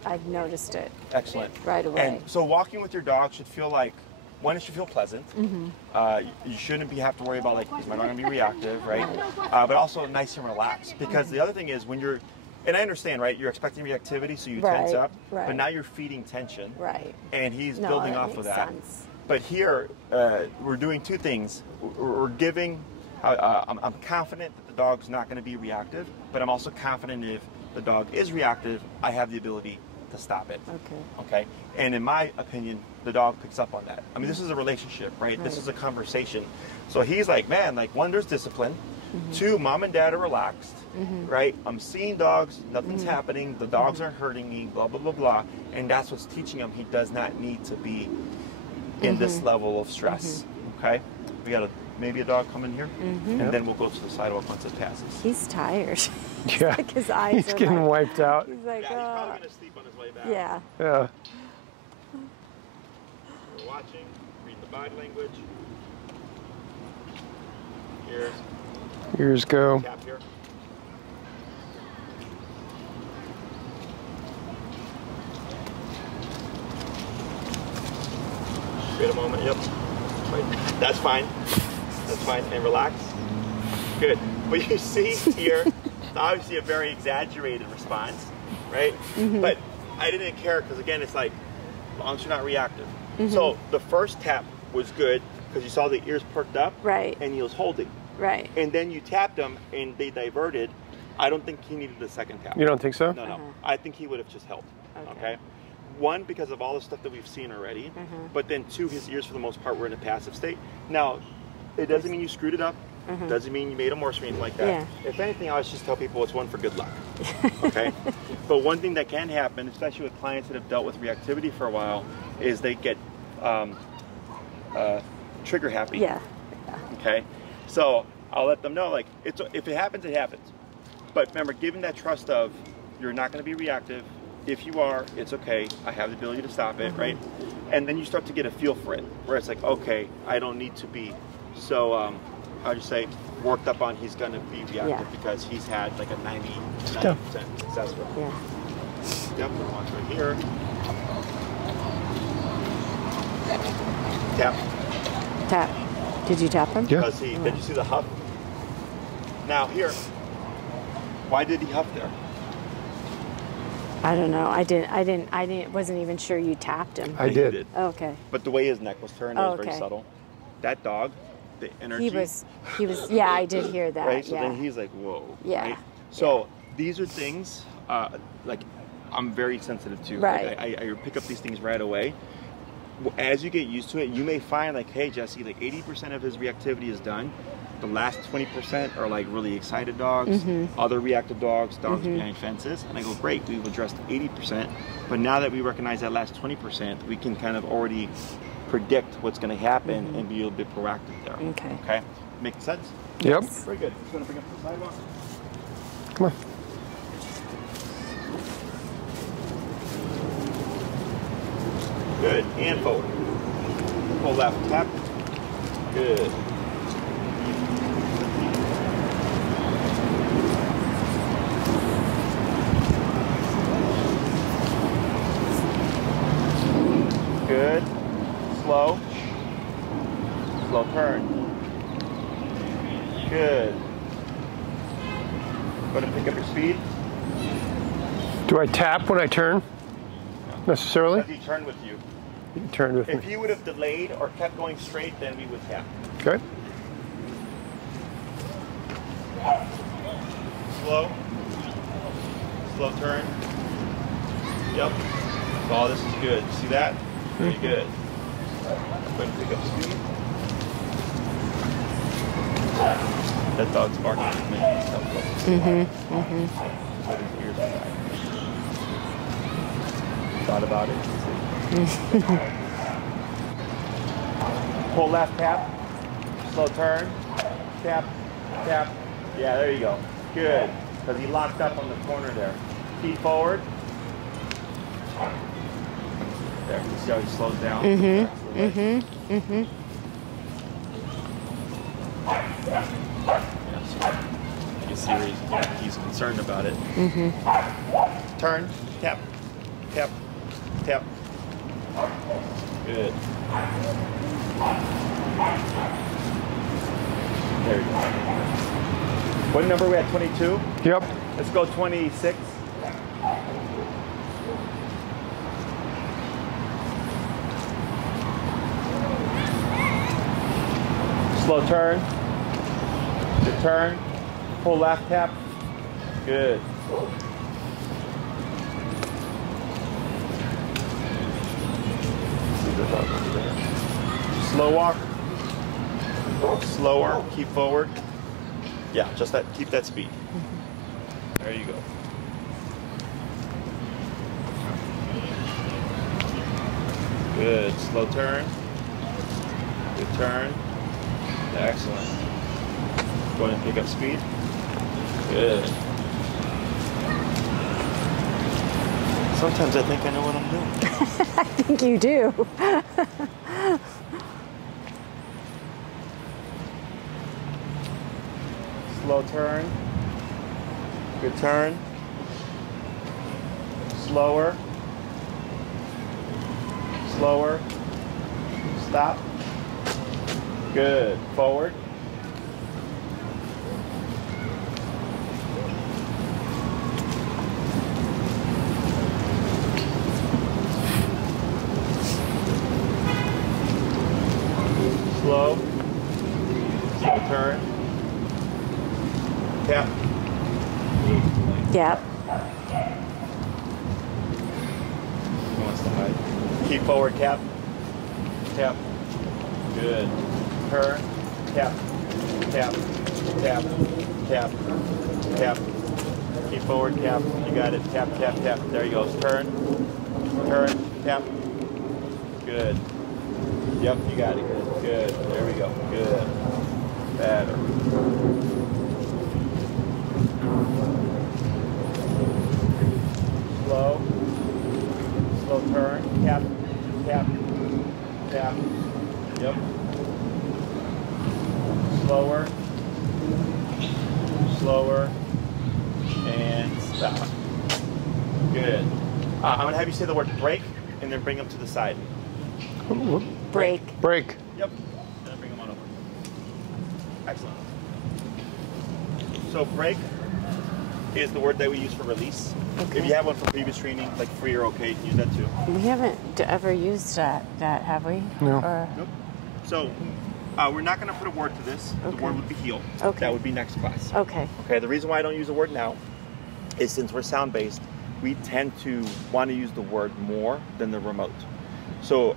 I've noticed it. Excellent. Right away. And so walking with your dog should feel like, one, it should feel pleasant. You shouldn't have to worry about like, is my dog gonna be reactive, right? But also nice and relaxed. Because the other thing is when you're, and I understand, right? You're expecting reactivity, so you tense up. Right. But now you're feeding tension. Right. And he's building off of that. Sense. But here, we're doing two things. We're giving, I'm confident that the dog's not going to be reactive, but I'm also confident if the dog is reactive, I have the ability to stop it. Okay. And in my opinion, the dog picks up on that. I mean, this is a relationship, right? This is a conversation. So he's like, man, like one, there's discipline. Two, mom and dad are relaxed, right? I'm seeing dogs, nothing's happening, the dogs aren't hurting me, blah, blah, blah, blah. And that's what's teaching him he does not need to be in this level of stress, okay? We got maybe a dog come in here, and then we'll go to the sidewalk once it passes. He's tired. Yeah, like his eyes he's getting wiped out. He's like, he's probably going to sleep on his way back. Yeah. Yeah. We're watching, read the body language. Ears go. Tap here. Wait a moment, yep. Right. That's fine. That's fine. And relax. Good. But you see here, obviously a very exaggerated response, right? But I didn't care because again, it's like, as long as you're not reactive. So the first tap was good because you saw the ears perked up. Right. And he was holding. Right. And then you tapped him and they diverted. I don't think he needed the second tap. You don't think so? No, no. I think he would have just helped. Okay. One, because of all the stuff that we've seen already, but then two, his ears for the most part were in a passive state. Now, it doesn't mean you screwed it up. Doesn't mean you made him worse or anything like that. Yeah. If anything, I always just tell people it's one for good luck. Okay. But one thing that can happen, especially with clients that have dealt with reactivity for a while, is they get trigger happy. Yeah. Okay. So I'll let them know, like, if it happens, it happens. But remember, given that trust of you're not going to be reactive. If you are, it's okay. I have the ability to stop it, right? And then you start to get a feel for it, where it's like, okay, I don't need to be so, I'll just say, worked up on he's going to be reactive because he's had like a 90% success rate. Yeah. Yep, the one's right here. Tap. Tap. Did you tap him? Yeah. Did you see the huff? Now here, why did he huff there? I don't know. Wasn't even sure you tapped him. I did. Oh, okay. But the way his neck was turned, it was very subtle. That dog, the energy. He was. Yeah, I did hear that. Right. So then he's like, whoa. Yeah. Right? So these are things like I'm very sensitive to. Right. Like, I pick up these things right away. As you get used to it, you may find like, hey, Jesse, like 80% of his reactivity is done. The last 20% are like really excited dogs, other reactive dogs, dogs behind fences. And I go, great, we've addressed 80%. But now that we recognize that last 20%, we can kind of already predict what's going to happen and be a little bit proactive there. Okay. Okay? Make sense? Yep. Very good. Just going to bring up the sidewalk. Come on. Good. And forward. Pull left. Tap. Good. Good. Slow. Slow turn. Good. Going to pick up your speed. Do I tap when I turn? Necessarily? Does he turn with you? You turn with me. If you would have delayed or kept going straight, then we would tap. Okay. Slow. Slow turn. Yep. Oh, this is good. See that? Very good. Going to pick up speed. That dog's barking at me. Thought about it. Pull left, tap. Slow turn. Tap, tap. Yeah, there you go. Good. Because he locked up on the corner there. Feet forward. There, you see how he slows down? You can see where he's concerned about it. Turn, tap. tap, tap. Good. There you go. What number are we at, 22? Yep. Let's go 26. Slow turn. Good turn. Pull left tap. Good. Slow walk. Slower. Keep forward. Yeah, just that. Keep that speed. There you go. Good. Slow turn. Good turn. Excellent. Go ahead and pick up speed. Good. Sometimes I think I know what I'm doing. I think you do. Slow turn. Good turn. Slower. Slower. Stop. Good. Forward. Slow. Slow turn. Tap. Yep. He wants to hide. Keep forward, tap. Tap. Good. Turn. Tap. Tap. Tap. Tap. Tap. Keep forward, tap. You got it. Tap, tap, tap. There he goes. Turn. Turn. Tap. Good. Yep, you got it. Good. Good. There we go. Good. Better. Slow. Slow turn. Tap. Tap. Tap. Yep. Slower. Slower. And stop. Good. I'm going to have you say the word break and then bring them to the side. Break. Break. Yep. Then bring them on over. Excellent. So break is the word that we use for release. Okay. If you have one from previous training, like free or okay, you can use that too. We haven't ever used that, have we? No. Or, Nope. So we're not going to put a word to this. Okay. The word would be heel. Okay. That would be next class. okay. Okay. The reason why I don't use the word now is since we're sound-based, we tend to want to use the word more than the remote. So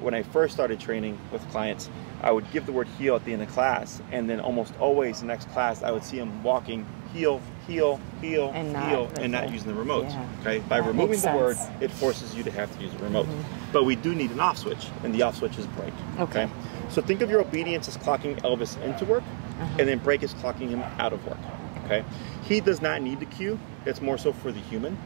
when I first started training with clients, I would give the word heel at the end of class, and then almost always the next class I would see them walking heel, heel, heel, And heel, and not using the remote. Yeah. Okay, by That removing makes the word, sense. it forces you to have to use a remote. But we do need an off switch, and the off switch is break. Okay. So think of your obedience as clocking Elvis into work, and then break is clocking him out of work. Okay, he does not need the cue. It's more so for the human.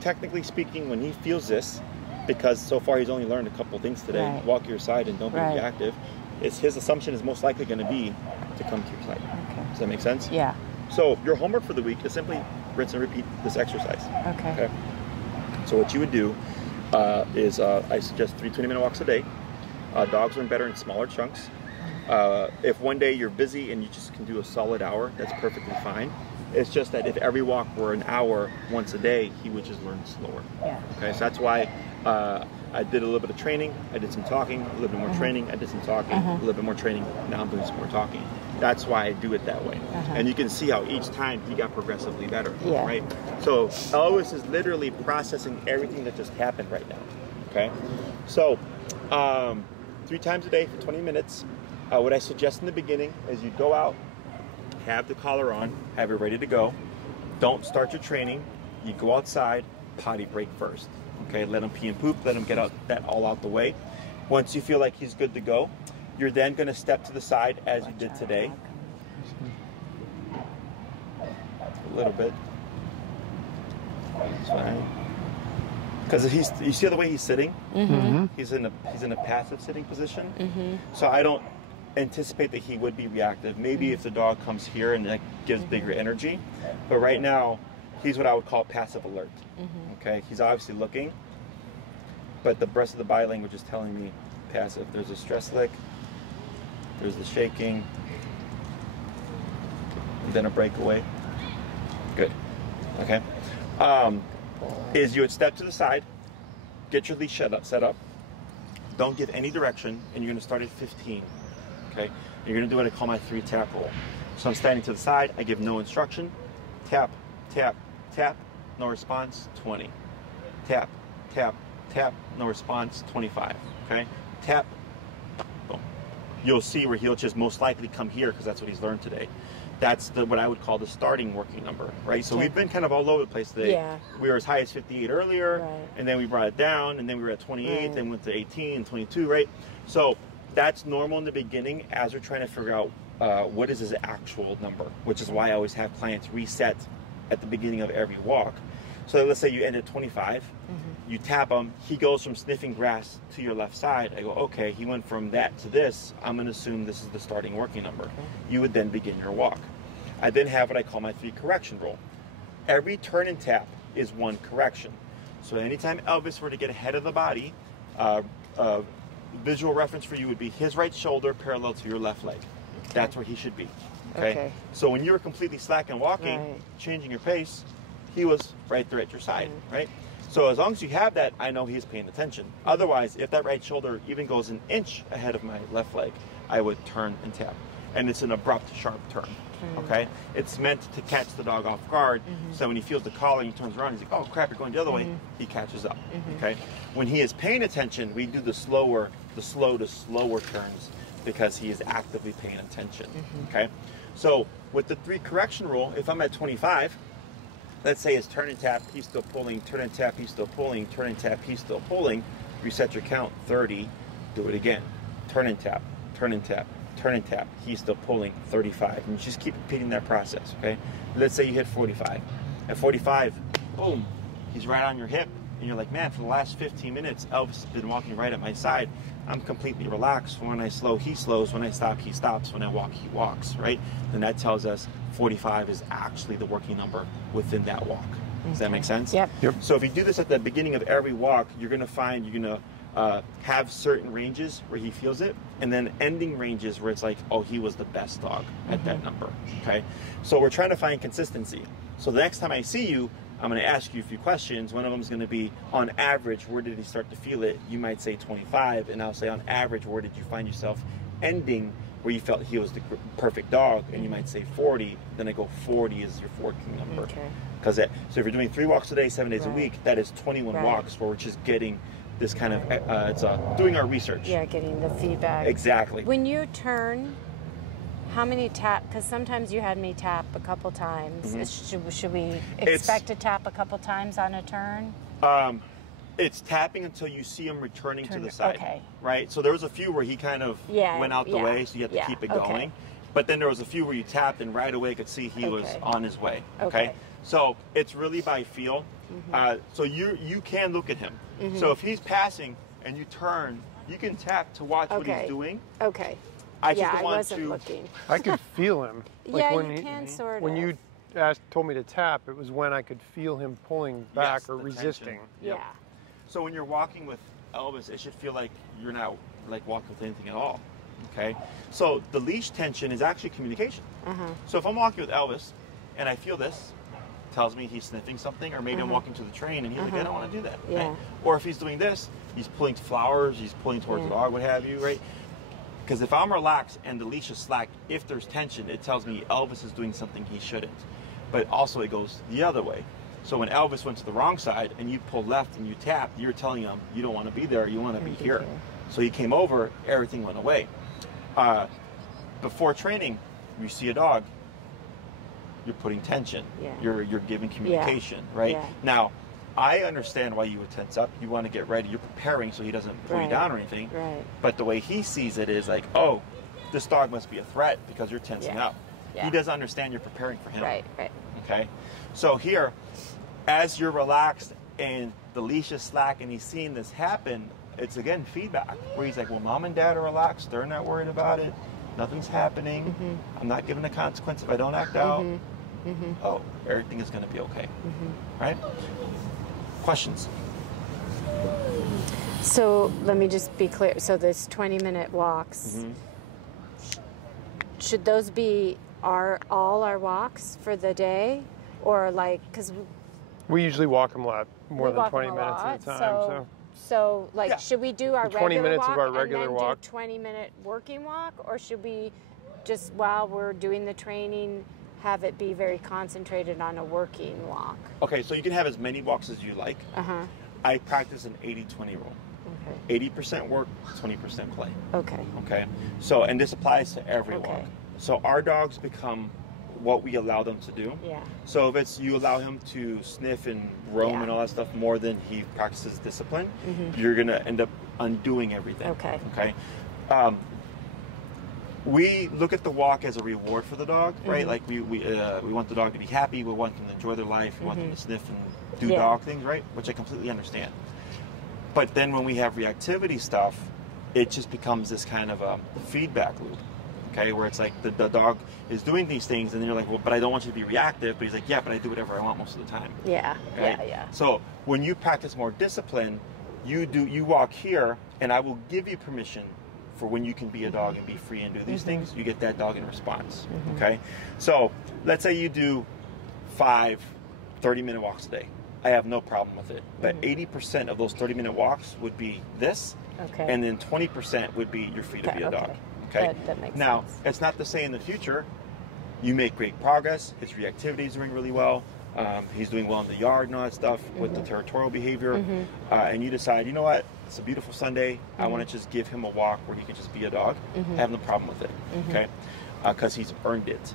Technically speaking, when he feels this, because so far he's only learned a couple things today, Right. walk your side and don't be Right. reactive, his assumption is most likely going to be to come to your side. Okay. Does that make sense? Yeah. So your homework for the week is simply rinse and repeat this exercise. Okay. So what you would do is I suggest 3 20-minute walks a day. Dogs learn better in smaller chunks. If one day you're busy and you just can do a solid hour, that's perfectly fine. It's just that if every walk were an hour once a day, he would just learn slower. Yeah. Okay, so that's why I did a little bit of training, I did some talking, a little bit more training, I did some talking, a little bit more training, now I'm doing some more talking. That's why I do it that way. And you can see how each time he got progressively better, Yeah. right? So Elvis is literally processing everything that just happened right now, okay? So 3 times a day for 20 minutes. What I suggest in the beginning is you go out, have the collar on, have it ready to go. Don't start your training. You go outside, potty break first. Okay, let him pee and poop, let him get that all out the way. Once you feel like he's good to go, you're then going to step to the side as you did today. A little bit. That's fine. Because you see the way he's sitting? He's in a passive sitting position. So I don't anticipate that he would be reactive. Maybe if the dog comes here and that gives bigger energy. But right now, he's what I would call passive alert. Okay, he's obviously looking, but the rest of the body language is telling me passive. There's a stress lick, there's the shaking, and then a breakaway. Good. Okay. Is you would step to the side, get your leash set up, don't give any direction, and you're going to start at 15. Okay. You're going to do what I call my 3-tap rule. So I'm standing to the side, I give no instruction, tap, tap, tap, no response, 20. Tap, tap, tap, no response, 25. Okay. Tap, boom. You'll see where he'll just most likely come here because that's what he's learned today. That's what I would call the starting working number, right? So we've been kind of all over the place today. Yeah. We were as high as 58 earlier, Right. and then we brought it down, and then we were at 28, Right. then went to 18, 22, right? So that's normal in the beginning as we're trying to figure out what is his actual number, which is why I always have clients reset at the beginning of every walk. So let's say you end at 25, you tap him, he goes from sniffing grass to your left side. I go, okay, he went from that to this. I'm going to assume this is the starting working number. You would then begin your walk. I then have what I call my 3 correction rule. Every turn and tap is 1 correction. So anytime Elvis were to get ahead of the body, visual reference for you would be his right shoulder parallel to your left leg. That's where he should be. Okay. So when you were completely slack and walking, changing your pace, he was right there at your side, right? So as long as you have that, I know he's paying attention. Otherwise, if that right shoulder even goes an inch ahead of my left leg, I would turn and tap. And it's an abrupt, sharp turn, okay? It's meant to catch the dog off guard, so when he feels the collar, he turns around, he's like, oh crap, you're going the other way, he catches up, okay? When he is paying attention, we do the slow to slower turns because he is actively paying attention, okay? So with the 3 correction rule, if I'm at 25, let's say it's turn and tap, he's still pulling, turn and tap, he's still pulling, turn and tap, he's still pulling, reset your count, 30, do it again. Turn and tap, turn and tap, turn and tap, he's still pulling, 35. And you just keep repeating that process, okay? Let's say you hit 45. At 45, boom, he's right on your hip. And you're like, man, for the last 15 minutes, Elvis has been walking right at my side. I'm completely relaxed. When I slow, he slows. When I stop, he stops. When I walk, he walks, right? Then that tells us 45 is actually the working number within that walk. Does that make sense? Yep. So if you do this at the beginning of every walk, you're going to find you're going to have certain ranges where he feels it, and then ending ranges where it's like, oh, he was the best dog at that number, okay? So we're trying to find consistency. So the next time I see you, I'm going to ask you a few questions. One of them is going to be, on average, where did he start to feel it? You might say 25, and I'll say, on average, where did you find yourself ending where you felt he was the perfect dog? And you might say 40. Then I go, 40 is your working number. Okay. So if you're doing 3 walks a day, 7 days a week, that is 21 walks where we're just getting this kind of, doing our research. Yeah, getting the feedback. Exactly. When you turn, how many tap? Because sometimes you had me tap a couple times. Should we expect to tap a couple times on a turn? It's tapping until you see him returning to the side, right? So there was a few where he kind of went out the way, so you have to keep it going. But then there was a few where you tapped and right away could see he was on his way, okay? So it's really by feel. So you can look at him. So if he's passing and you turn, you can tap to watch what he's doing. Okay. I just I wasn't looking. I could feel him. Like when you can sort of. When you told me to tap, it was when I could feel him pulling back or resisting. Yeah. So when you're walking with Elvis, it should feel like you're not like walking with anything at all. Okay. So the leash tension is actually communication. So if I'm walking with Elvis and I feel this, tells me he's sniffing something, or maybe I'm walking to the train and he's like, I don't want to do that. Right? Or if he's doing this, he's pulling to flowers, he's pulling towards the dog, what have you, right? Because if I'm relaxed and the leash is slack, if there's tension, it tells me Elvis is doing something he shouldn't. But also it goes the other way. So when Elvis went to the wrong side and you pull left and you tap, you're telling him you don't want to be there, you want to be here. So he came over, everything went away. Before training, you see a dog, you're putting tension. You're giving communication, right? Now, I understand why you would tense up. You want to get ready. You're preparing so he doesn't pull you down or anything. But the way he sees it is like, oh, this dog must be a threat because you're tensing up. He doesn't understand you're preparing for him. Okay? So here, as you're relaxed and the leash is slack and he's seeing this happen, it's again feedback where he's like, well, mom and dad are relaxed. They're not worried about it. Nothing's happening. I'm not given a consequence if I don't act out. oh, everything is going to be okay. Right? Questions? So let me just be clear. So there's 20-minute walks. Should those be all our walks for the day? Or like, because we usually walk them a lot more than 20 minutes at a time. So like, should we do our 20 regular minutes walk of our regular and then walk. do 20-minute working walk? Or should we just, while we're doing the training, have it be very concentrated on a working walk? Okay, so you can have as many walks as you like. I practice an 80-20 rule. 80% work, 20% play. Okay. So, and this applies to every walk. So our dogs become what we allow them to do. So if it's you allow him to sniff and roam and all that stuff more than he practices discipline, you're gonna end up undoing everything. Okay. We look at the walk as a reward for the dog, right? Like we want the dog to be happy, we want them to enjoy their life, we want them to sniff and do dog things, right? Which I completely understand. But then when we have reactivity stuff, it just becomes this kind of a feedback loop, okay? Where it's like the dog is doing these things, and then you're like, well, but I don't want you to be reactive. But he's like, yeah, but I do whatever I want most of the time. Okay? So when you practice more discipline, you walk here, and I will give you permission for when you can be a dog and be free and do these things. You get that dog in response, okay? So let's say you do 5 30-minute walks a day. I have no problem with it. But 80% of those 30-minute walks would be this, and then 20% would be you're free to be a dog. Okay. That makes now, sense. it's not to say in the future you make great progress. His reactivity is doing really well. He's doing well in the yard and all that stuff with the territorial behavior. And you decide, you know what? It's a beautiful Sunday. I want to just give him a walk where he can just be a dog. I have no problem with it. Okay. Because he's earned it.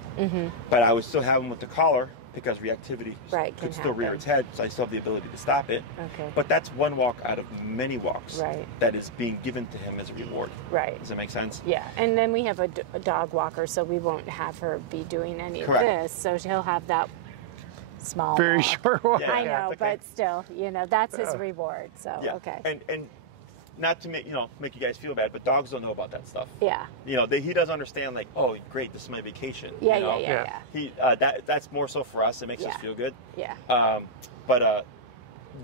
But I would still have him with the collar, because reactivity could still rear its head, so I still have the ability to stop it. But that's one walk out of many walks that is being given to him as a reward. Does that make sense? Yeah, and then we have a dog walker, so we won't have her be doing any of this. So she'll have that small very walk. short walk. I know, but still, that's his reward. So And not to make you guys feel bad, but dogs don't know about that stuff. He doesn't understand, like, oh, great, this is my vacation. He that's more so for us. It makes us feel good. But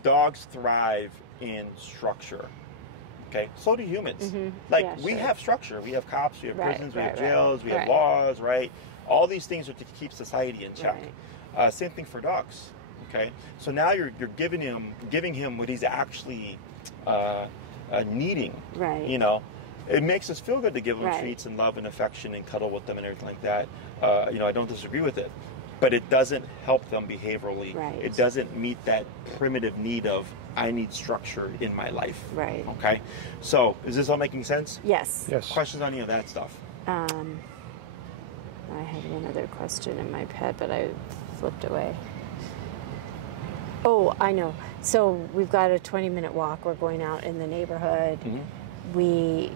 dogs thrive in structure. Okay, so do humans. We have structure. We have cops. We have prisons. We have jails. We have laws. Right. All these things are to keep society in check. Same thing for dogs. Okay, so now you're giving him what he's actually needing. It makes us feel good to give them treats and love and affection and cuddle with them and everything like that. I don't disagree with it, but it doesn't help them behaviorally. It doesn't meet that primitive need of, I need structure in my life. Okay, so is this all making sense? Yes. Questions on any of that stuff? I had another question in my head, but I flipped away. Oh, I know. So we've got a 20-minute walk. We're going out in the neighborhood. We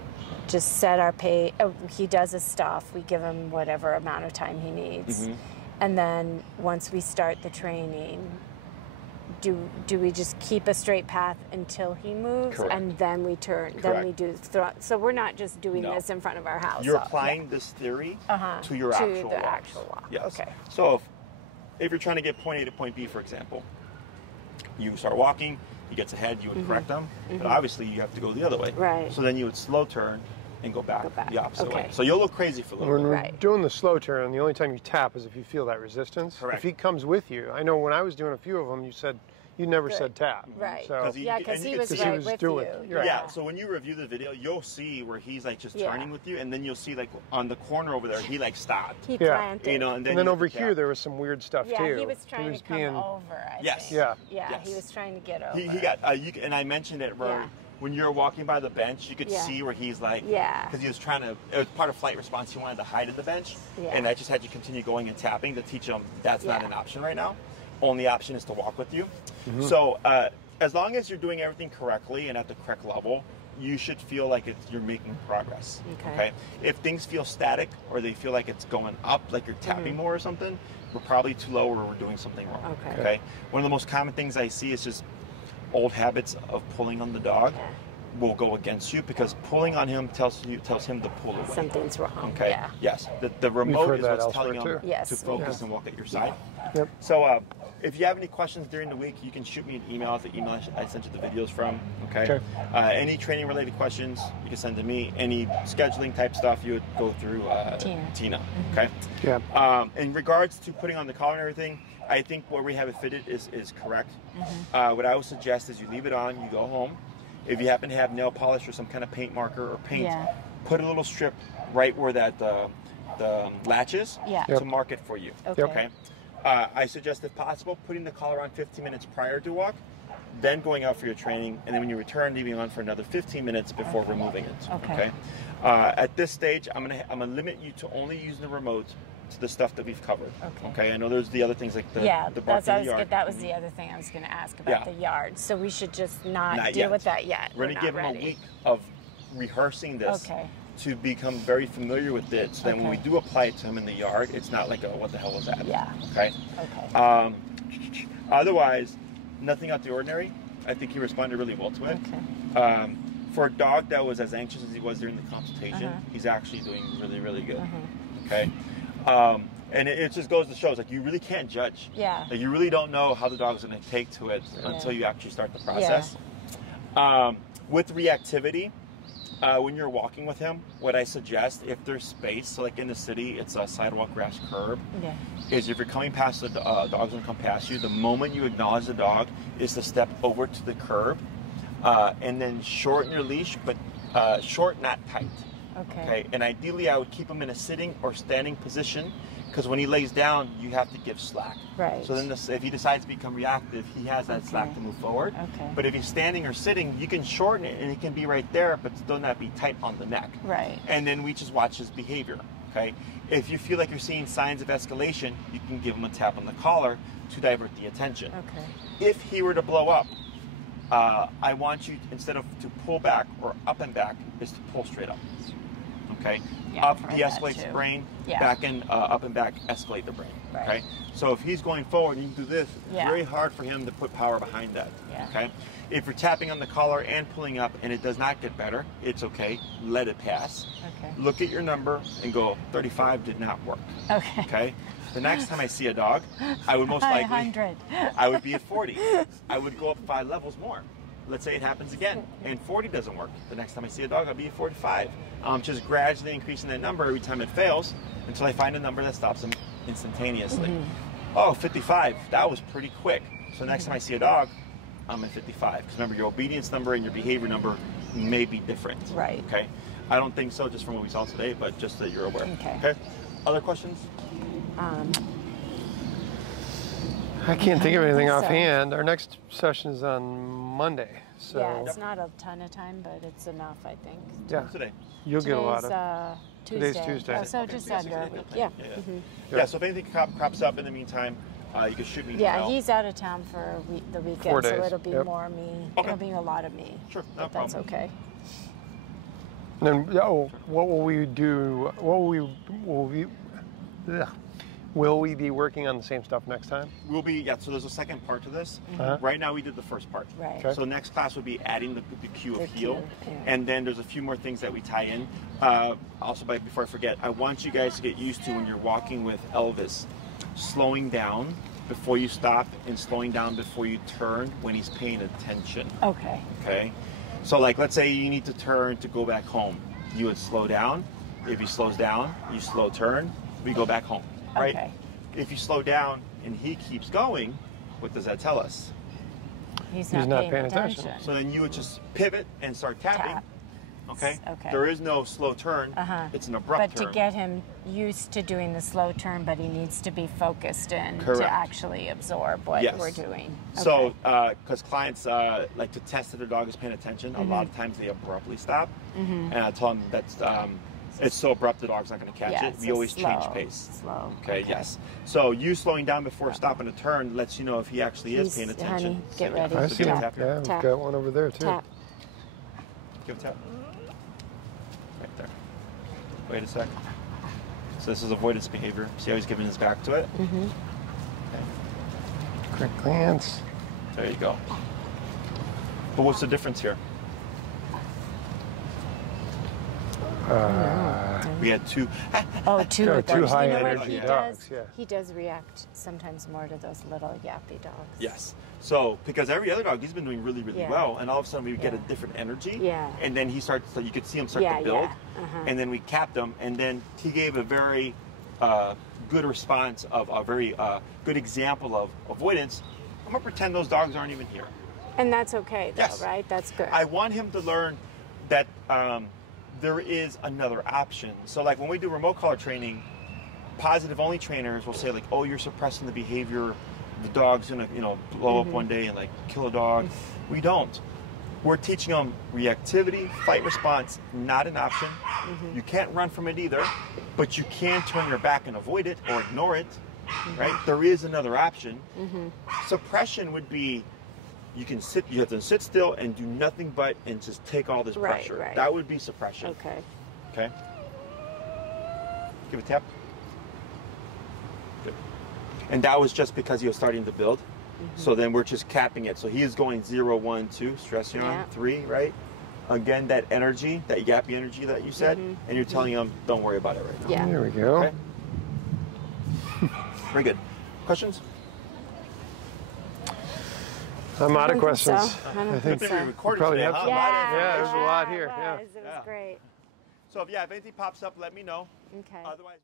just set our pace. He does his stuff. We give him whatever amount of time he needs. And then once we start the training, do we just keep a straight path until he moves? And then we turn, then we do, so we're not just doing this in front of our house. You're applying this theory to your actual walk. Yes. Okay. So if you're trying to get point A to point B, for example, you start walking, he gets ahead, you would correct him, but obviously you have to go the other way. So then you would slow turn and go back the opposite way. So you'll look crazy for a little bit. When we're doing the slow turn, the only time you tap is if you feel that resistance. If he comes with you, I know when I was doing a few of them, you said, you never said tap. So, because he was right with you. So when you review the video, you'll see where he's like just turning with you, and then you'll see like on the corner over there, he like stopped. He planted. And then over here, there was some weird stuff too. Yeah, he was trying to come over, I think. Yeah, he was trying to get over. He got, and I mentioned it where when you're walking by the bench, you could see where he's like, because he was trying to, it was part of flight response, he wanted to hide at the bench, and I just had you continue going and tapping to teach him that's not an option right now. Only option is to walk with you. So as long as you're doing everything correctly and at the correct level, you should feel like you're making progress. Okay. If things feel static or they feel like it's going up, like you're tapping more or something, we're probably too low or we're doing something wrong. Okay. One of the most common things I see is just old habits of pulling on the dog. will go against you, because pulling on him tells him to pull away. Something's wrong. Okay. Yeah. Yes. The remote is what's telling him yes. to focus and walk at your side. Yep. So if you have any questions during the week, you can shoot me an email at the email I sent you the videos from. Okay. Any training related questions, you can send to me. Any scheduling type stuff, you would go through Tina. Okay. Yeah. In regards to putting on the collar and everything, I think where we have it fitted is correct. What I would suggest is you leave it on, you go home. If you happen to have nail polish or some kind of paint marker or paint, put a little strip right where that the latch is to mark it for you. Okay. I suggest, if possible, putting the collar on 15 minutes prior to walk, then going out for your training, and then when you return, leaving on for another 15 minutes before removing it. Okay. At this stage, I'm gonna limit you to only using the remote to the stuff that we've covered. Okay. I know there's the other things like the bark in the yard. That was the other thing I was going to ask about the yard. So we should just not deal with that yet. We're going to give him a week of rehearsing this to become very familiar with it, so that when we do apply it to him in the yard, it's not like, oh, what the hell was that? Okay. Otherwise, nothing out the ordinary. I think he responded really well to it. For a dog that was as anxious as he was during the consultation, he's actually doing really, really good. Okay. And it just goes to show, like, you really can't judge. Like, you really don't know how the dog's going to take to it until you actually start the process. With reactivity, when you're walking with him, what I suggest, if there's space, so like in the city, it's a sidewalk, grass, curb, is if you're coming past the dog's going to come past you, the moment you acknowledge the dog is to step over to the curb and then shorten your leash, but short, not tight. Okay. And ideally, I would keep him in a sitting or standing position, because when he lays down, you have to give slack. So then if he decides to become reactive, he has that slack to move forward. But if he's standing or sitting, you can shorten it, and it can be right there, but still not be tight on the neck. And then we just watch his behavior. Okay. If you feel like you're seeing signs of escalation, you can give him a tap on the collar to divert the attention. If he were to blow up, I want you, instead of to pull back or up and back, is to pull straight up. Okay, up de-escalates the brain, back and up and back escalate the brain. Okay, so if he's going forward and you do this, it's very hard for him to put power behind that. Okay, if you're tapping on the collar and pulling up and it does not get better, it's okay. Let it pass. Look at your number and go, 35 did not work. Okay. The next time I see a dog, I would most likely, I would be at 40. I would go up 5 levels more. Let's say it happens again and 40 doesn't work. The next time I see a dog, I'll be at 45. Just gradually increasing that number every time it fails until I find a number that stops them instantaneously. Oh, 55, that was pretty quick. So next time I see a dog, I'm at 55. Because remember, your obedience number and your behavior number may be different. Okay. I don't think so, just from what we saw today, but just that you're aware. Okay. Other questions? I can't think of anything offhand. Our next session is on Monday. So it's not a ton of time, but it's enough, I think. Today. You'll get a lot of. Tuesday. Today's Tuesday. Oh, so just under a week. So if anything crops up in the meantime, you can shoot me an email. He's out of town for the weekend, 4 days. so it'll be more me. It'll be a lot of me. Sure, no but that's problem. okay. And then, what will we do? Will we be working on the same stuff next time? We'll be, so there's a second part to this. Right now we did the first part. So next class will be adding the cue of heel. And then there's a few more things that we tie in. Also, before I forget, I want you guys to get used to, when you're walking with Elvis, slowing down before you stop and slowing down before you turn when he's paying attention. Okay? So like, let's say you need to turn to go back home. You would slow down. If he slows down, you slow turn, we go back home. Right? If you slow down and he keeps going, what does that tell us? He's not paying attention. So then you would just pivot and start tapping. Okay? There is no slow turn. It's an abrupt turn. But to get him used to doing the slow turn, but he needs to be focused in to actually absorb what we're doing. So, because clients like to test that their dog is paying attention, a lot of times they abruptly stop. And I tell them that's it's so abrupt the dog's not going to catch it. We always change pace. Okay, So you slowing down before stopping to turn lets you know if he actually is paying attention. Honey, get ready. I see him. Yeah, we've got one over there too. Tap. Give a tap. Right there. Wait a sec. So this is avoidance behavior. See how he's giving his back to it? Quick glance. There you go. But what's the difference here? We had two. Oh, two of two those. high You know what energy he dogs, does? yeah. He does react sometimes more to those little yappy dogs. Yes. So, because every other dog, he's been doing really, really well, and all of a sudden we would get a different energy. Yeah. And then he starts, so you could see him start to build. And then we capped him, and then he gave a very good response of a very good example of avoidance. I'm going to pretend those dogs aren't even here. And that's okay, though, Yes. right? That's good. I want him to learn that there is another option. So like when we do remote collar training, positive only trainers will say like, oh, you're suppressing the behavior. The dog's gonna, blow up one day and like kill a dog. We don't. We're teaching them reactivity, fight response, not an option. You can't run from it either, but you can turn your back and avoid it or ignore it, right? There is another option. Suppression would be, you have to sit still and do nothing but and just take all this pressure. Right. That would be suppression. Okay. Give a tap. Good. And that was just because he was starting to build. So then we're just capping it. So he is going 0, 1, 2, stress you on 3, right? Again, that energy, that yappy energy that you said, and you're telling him, don't worry about it right now. Yeah. There we go. Okay. Very good. Questions? I'm out of questions. So. I don't think so. We recorded Probably today, have huh? some. Yeah, there's a lot here. It was great. So if you have anything pops up, let me know. Okay. Otherwise.